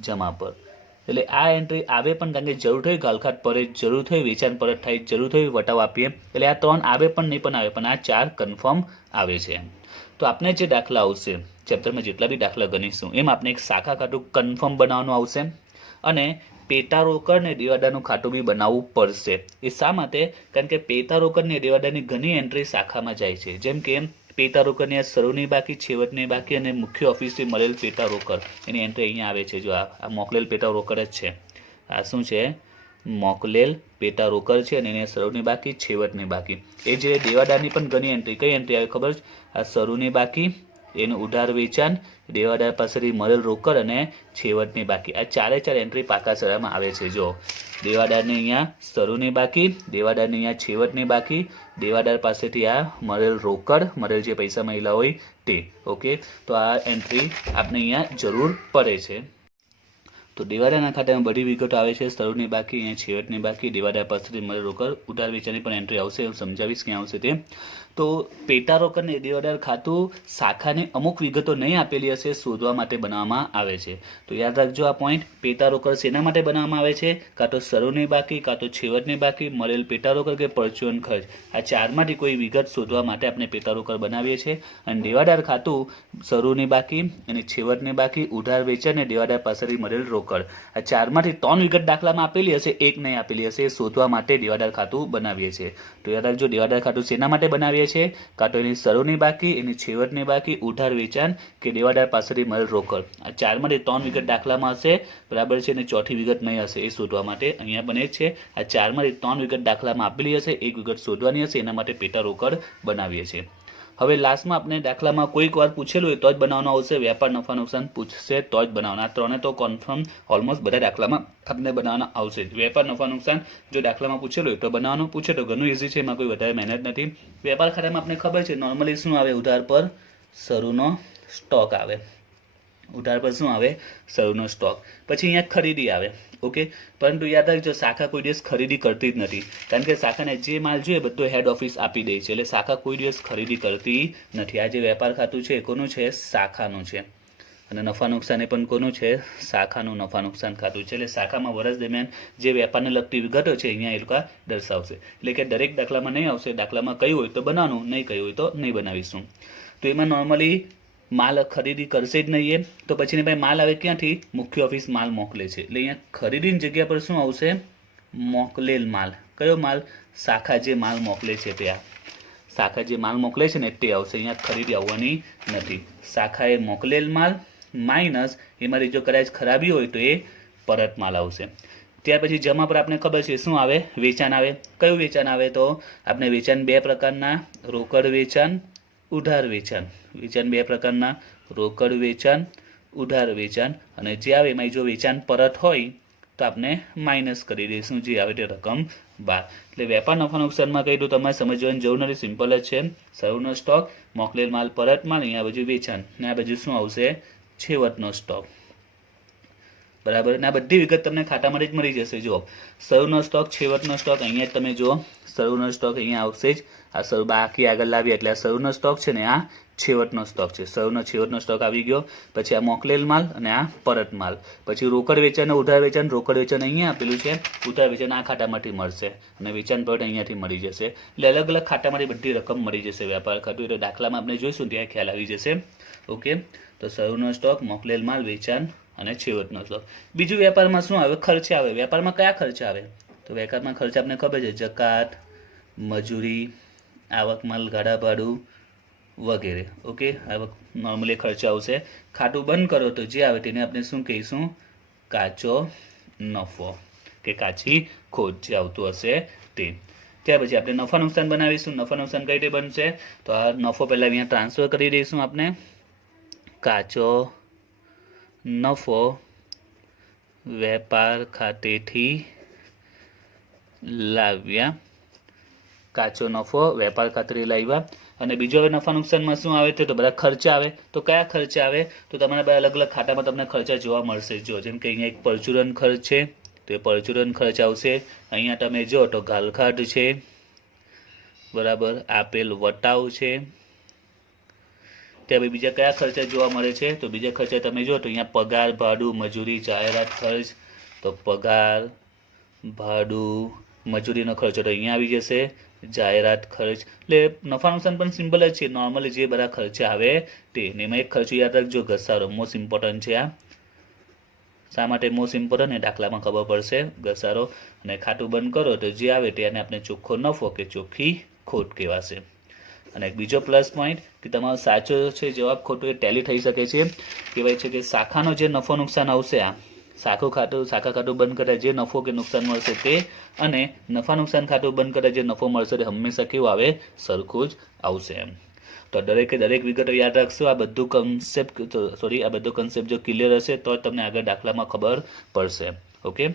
જમા પર. એટલે આ એન્ટ્રી આવે પણ કારણ કે જરૂર થઈ ગાલખાત પડે, જરૂર થઈ વેચાણ પરત થાય, જરૂર થઈ વટાવ આપીએ, એટલે આ 3 આવે પણ નહીં પણ આવે, પણ આ 4 કન્ફર્મ આવે છે. તો આપણે જે દાખલા આવશે ચેપ્ટરમાં, જેટલા બી દાખલા ગણીશું એમ આપણે એક શાખા ખાતું કન્ફર્મ બનાવવાનું આવશે, અને પેટા રોકડ ને દેવાદારનું ખાતું બી બનાવવું પડશે. એ શા માટે? કારણ કે પેટા રોકડ ને દેવાદારની ઘણી એન્ટ્રી શાખામાં જાય છે. જેમ કે પેટા રોકડની આ શરૂની બાકી, છેવટની બાકી, અને મુખ્ય ઓફિસથી મળેલ પેટા રોકડ, એની એન્ટ્રી અહીંયા આવે છે. જો આ મોકલેલ પેટા રોકડ જ છે. આ શું છે? મોકલેલ પેટા રોકડ છે, અને એને શરૂની બાકી, છેવટની બાકી. એ જે દેવાદારની પણ ઘણી એન્ટ્રી, કઈ એન્ટ્રી આવે ખબર છે? આ શરૂની બાકી, એનું ઉધાર વેચાણ, દેવાદાર પાસેથી મળેલ રોકડ, અને છેવટની બાકી. આ 4 એન્ટ્રી પાકા સરામાં આવે છે. જો દેવાદારની અહીંયા શરૂની બાકી, દેવાદારની અહીંયા છેવટની બાકી, દેવાદાર પાસેથી આ મળેલ રોકડ, મળેલ જે પૈસા મળેલા હોય તે. ઓકે, તો આ એન્ટ્રી આપણે અહીંયા જરૂર પડે છે. તો દેવાદારના ખાતામાં બધી વિગતો આવે છે. શરૂની બાકી, અહીંયા છેવટની બાકી, દેવાદાર પાસેથી મળેલ રોકડ, ઉધાર વેચાણની પણ એન્ટ્રી આવશે. હું સમજાવીશ ક્યાં આવશે તે. તો પેટા રોકડ ને દેવાદાર ખાતું શાખાને અમુક વિગતો નહીં આપેલી હશે શોધવા માટે બનાવવામાં આવે છે. તો યાદ રાખજો આ પોઈન્ટ. પેટા રોકડ શેના માટે બનાવવામાં આવે છે? કાં તો શરૂની બાકી, કાં તો છેવટની બાકી, મળેલ પેટા રોકડ કે પરચુરણ ખર્ચ. આ 4માંથી કોઈ વિગત શોધવા માટે આપણે પેટા રોકડ બનાવીએ છીએ. અને દેવાદાર ખાતું શરૂની બાકી અને છેવટની બાકી, ઉધાર વેચાણ ને દેવાદાર પાસેથી મળેલ રોકડ. આ 4માંથી 3 વિગત દાખલામાં આપેલી હશે, એક નહીં આપેલી હશે. શોધવા માટે દેવાદાર ખાતું બનાવીએ છીએ. તો યાદ રાખજો દેવાદાર ખાતું શેના માટે બનાવીએ છીએ? કાં તો એની શરૂની બાકી, એની છેવટની બાકી, ઉધાર વેચાણ કે દેવાદાર પાસેથી મળેલ રોકડ. આ 4માંથી 3 વિગત દાખલામાં હશે, બરાબર છે, અને ચોથી વિગત નહીં હશે. એ શોધવા માટે અહીંયા બને છે. આ 4માંથી 3 વિગત દાખલામાં આપેલી હશે, એક વિગત શોધવાની હશે, એના માટે પેટા રોકડ બનાવીએ છીએ. હવે લાસ્ટમાં આપણે દાખલામાં કોઈક વાર પૂછેલું હોય તો જ બનાવવાનો આવશે. વ્યાપાર નફા નુકસાન પૂછશે તો જ બનાવવાના. આ 3 તો કન્ફર્મ ઓલમોસ્ટ બધા દાખલામાં આપણે બનાવવાના આવશે. વેપાર નફા નુકસાન જો દાખલામાં પૂછેલું હોય તો બનાવવાનું. પૂછે તો ઘણું ઇઝી છે, એમાં કોઈ વધારે મહેનત નથી. વેપાર ખાતામાં આપણે ખબર છે નોર્મલી શું આવે? ઉધાર પર શરૂનો સ્ટોક આવે. ઉધાર પર શું આવે? શરૂનો સ્ટોક. પછી અહીંયા ખરીદી આવે. ઓકે, પરંતુ યાદ રાખજો શાખા કોઈ દિવસ ખરીદી કરતી જ નથી, કારણ કે શાખાને જે માલ જોઈએ બધો હેડ ઓફિસ આપી દે છે. એટલે શાખા કોઈ દિવસ ખરીદી કરતી નથી. આ જે વેપાર ખાતું છે એ કોનું છે? શાખાનું છે. અને નફા નુકસાન એ પણ કોનું છે? શાખાનું નફા નુકસાન ખાતું છે. એટલે શાખામાં વર્ષ દરમિયાન જે વેપારને લગતી વિગતો છે અહીંયા એ લોકો દર્શાવશે. એટલે કે દરેક દાખલામાં નહીં આવશે. દાખલામાં કયું હોય તો બનાવવાનું, નહીં કયું હોય તો નહીં બનાવીશું. તો એમાં નોર્મલી માલ ખરીદી કરશે જ નહીં. તો પછીની ભાઈ માલ આવે ક્યાંથી? મુખ્ય ઓફિસ માલ મોકલે છે. એટલે અહીંયા ખરીદીની જગ્યા પર શું આવશે? મોકલેલ માલ. કયો માલ? શાખા જે માલ મોકલે છે તે. શાખા જે માલ મોકલે છે ને તે આવશે. અહીંયા ખરીદી આવવાની નથી. શાખાએ મોકલેલ માલ માઇનસ એમાંથી જો કદાચ ખરાબી હોય તો એ પરત માલ આવશે. ત્યાર પછી જમા પર આપણે ખબર છે શું આવે? વેચાણ આવે. કયું વેચાણ આવે? તો આપણે વેચાણ 2 પ્રકારના, રોકડ વેચાણ, ઉધાર વેચાણ. વેચાણ 2 પ્રકારના, રોકડ વેચાણ, ઉધાર વેચાણ. અને જે આવે એમાં જો વેચાણ પરત હોય તો આપણે માઇનસ કરી દઈશું, જે આવે તે રકમ 12. એટલે વેપાર નફા નુકસાનમાં કીધું તમારે સમજવાની જરૂર નથી, સિમ્પલ જ છે. શરૂનો સ્ટોક, મોકલેલ માલ, પરત માલ, અહીંયા બાજુ વેચાણ, ને આ બાજુ શું આવશે? છેવટનો સ્ટોક. બરાબર. ને આ બધી વિગત તમને ખાતામાંથી જ મળી જશે. જુઓ, શરૂનો સ્ટોક, છેવટનો સ્ટોક, અહીંયા જ તમે જુઓ શરૂનો સ્ટોક અહીંયા આવશે જ. આ શરૂ બાકી આગળ લાવીએ એટલે આ શરૂનો સ્ટોક છે ને આ છેવટનો સ્ટોક છે. શરૂનો છેવટનો સ્ટોક આવી ગયો. પછી આ મોકલેલ માલ અને આ પરત માલ. પછી રોકડ વેચાણ અને ઉધાર વેચાણ. રોકડ વેચાણ અહીંયા આપેલું છે, ઉધાર વેચાણ આ ખાતામાંથી મળશે અને વેચાણ પરત અહીંયાથી મળી જશે. એટલે અલગ અલગ ખાતામાંથી બધી રકમ મળી જશે વેપાર ખાતું. એટલે દાખલામાં આપણે જોઈશું ત્યાં ખ્યાલ આવી જશે. ઓકે, તો શરૂનો સ્ટોક, મોકલેલ માલ, વેચાણ અને છેવટનો સ્ટોક. બીજું વેપારમાં શું આવે? ખર્ચા આવે. વેપારમાં કયા ખર્ચા આવે? તો વેપારમાં ખર્ચા આપણે ખબર છે, જકાત, મજૂરી, આવક માલ, ગાડા ભાડું વગેરે. ઓકે, આવક નોર્મલી ખર્ચા આવશે. ખાતું બંધ કરો તો જે આવે તેને આપણે શું કહીશું? કાચો નફો કે કાચી ખોટ જે આવતું હશે તે. ત્યાર પછી આપણે નફા નુકસાન બનાવીશું. નફા નુકસાન કઈ રીતે બનશે? તો આ નફો પહેલાં અહીંયા ટ્રાન્સફર કરી દઈશું આપણે. કાચો નફો વેપાર ખાતેથી લાવ્યા. કાચો નફો વેપાર ખાતેથી લાવ્યા. અને બીજો હવે નફા નુકસાનમાં શું આવે છે? તો બધા ખર્ચા આવે. તો કયા ખર્ચા આવે? તો તમારા બધા અલગ અલગ ખાતામાં તમને ખર્ચા જોવા મળશે. જો જેમ કે અહીંયા એક પરચુરણ ખર્ચ છે, તો એ પરચુરણ ખર્ચ આવશે. અહીંયા તમે જો તો ગાલખાટ છે, બરાબર, આપેલ વટાવ છે. ત્યાં બીજા કયા ખર્ચા જોવા મળે છે? તો બીજા ખર્ચા તમે જો તો અહીંયા પગાર, ભાડું, મજૂરી, જાહેરાત ખર્ચ. તો પગાર, ભાડું, મજૂરીનો ખર્ચો તો અહીંયા આવી જશે. જાહેરાત ખર્ચ. એટલે નફા નુકસાન પણ સિમ્પલ જ છે, નોર્મલી જે બધા ખર્ચા આવે તે. એમાં એક ખર્ચો યાદ રાખજો, ઘસારો, મોસ્ટ ઇમ્પોર્ટન્ટ છે આ. શા માટે મોસ્ટ ઇમ્પોર્ટન્ટ? એ દાખલામાં ખબર પડશે. ઘસારો. અને ખાતું બંધ કરો તો જે આવે તેને આપણે ચોખ્ખો નફો કે ચોખ્ખી ખોટ કહેવાશે. અને એક બીજો પ્લસ પોઈન્ટ કે તમારો સાચો છે જવાબ ખોટો એ ટેલી થઈ શકે છે. કહેવાય છે કે શાખાનો જે નફો નુકસાન આવશે, આ શાખા ખાતું બંધ કરતા જે નફો કે નુકસાન મળશે તે, અને નફા નુકસાન ખાતું બંધ કરતા જે નફો મળશે તે હંમેશા કેવું આવે? સરખું જ આવશે એમ. તો દરેકે દરેક વિગતો યાદ રાખશો. આ બધું કન્સેપ્ટ જો ક્લિયર હશે તો તમને આગળ દાખલામાં ખબર પડશે. ઓકે.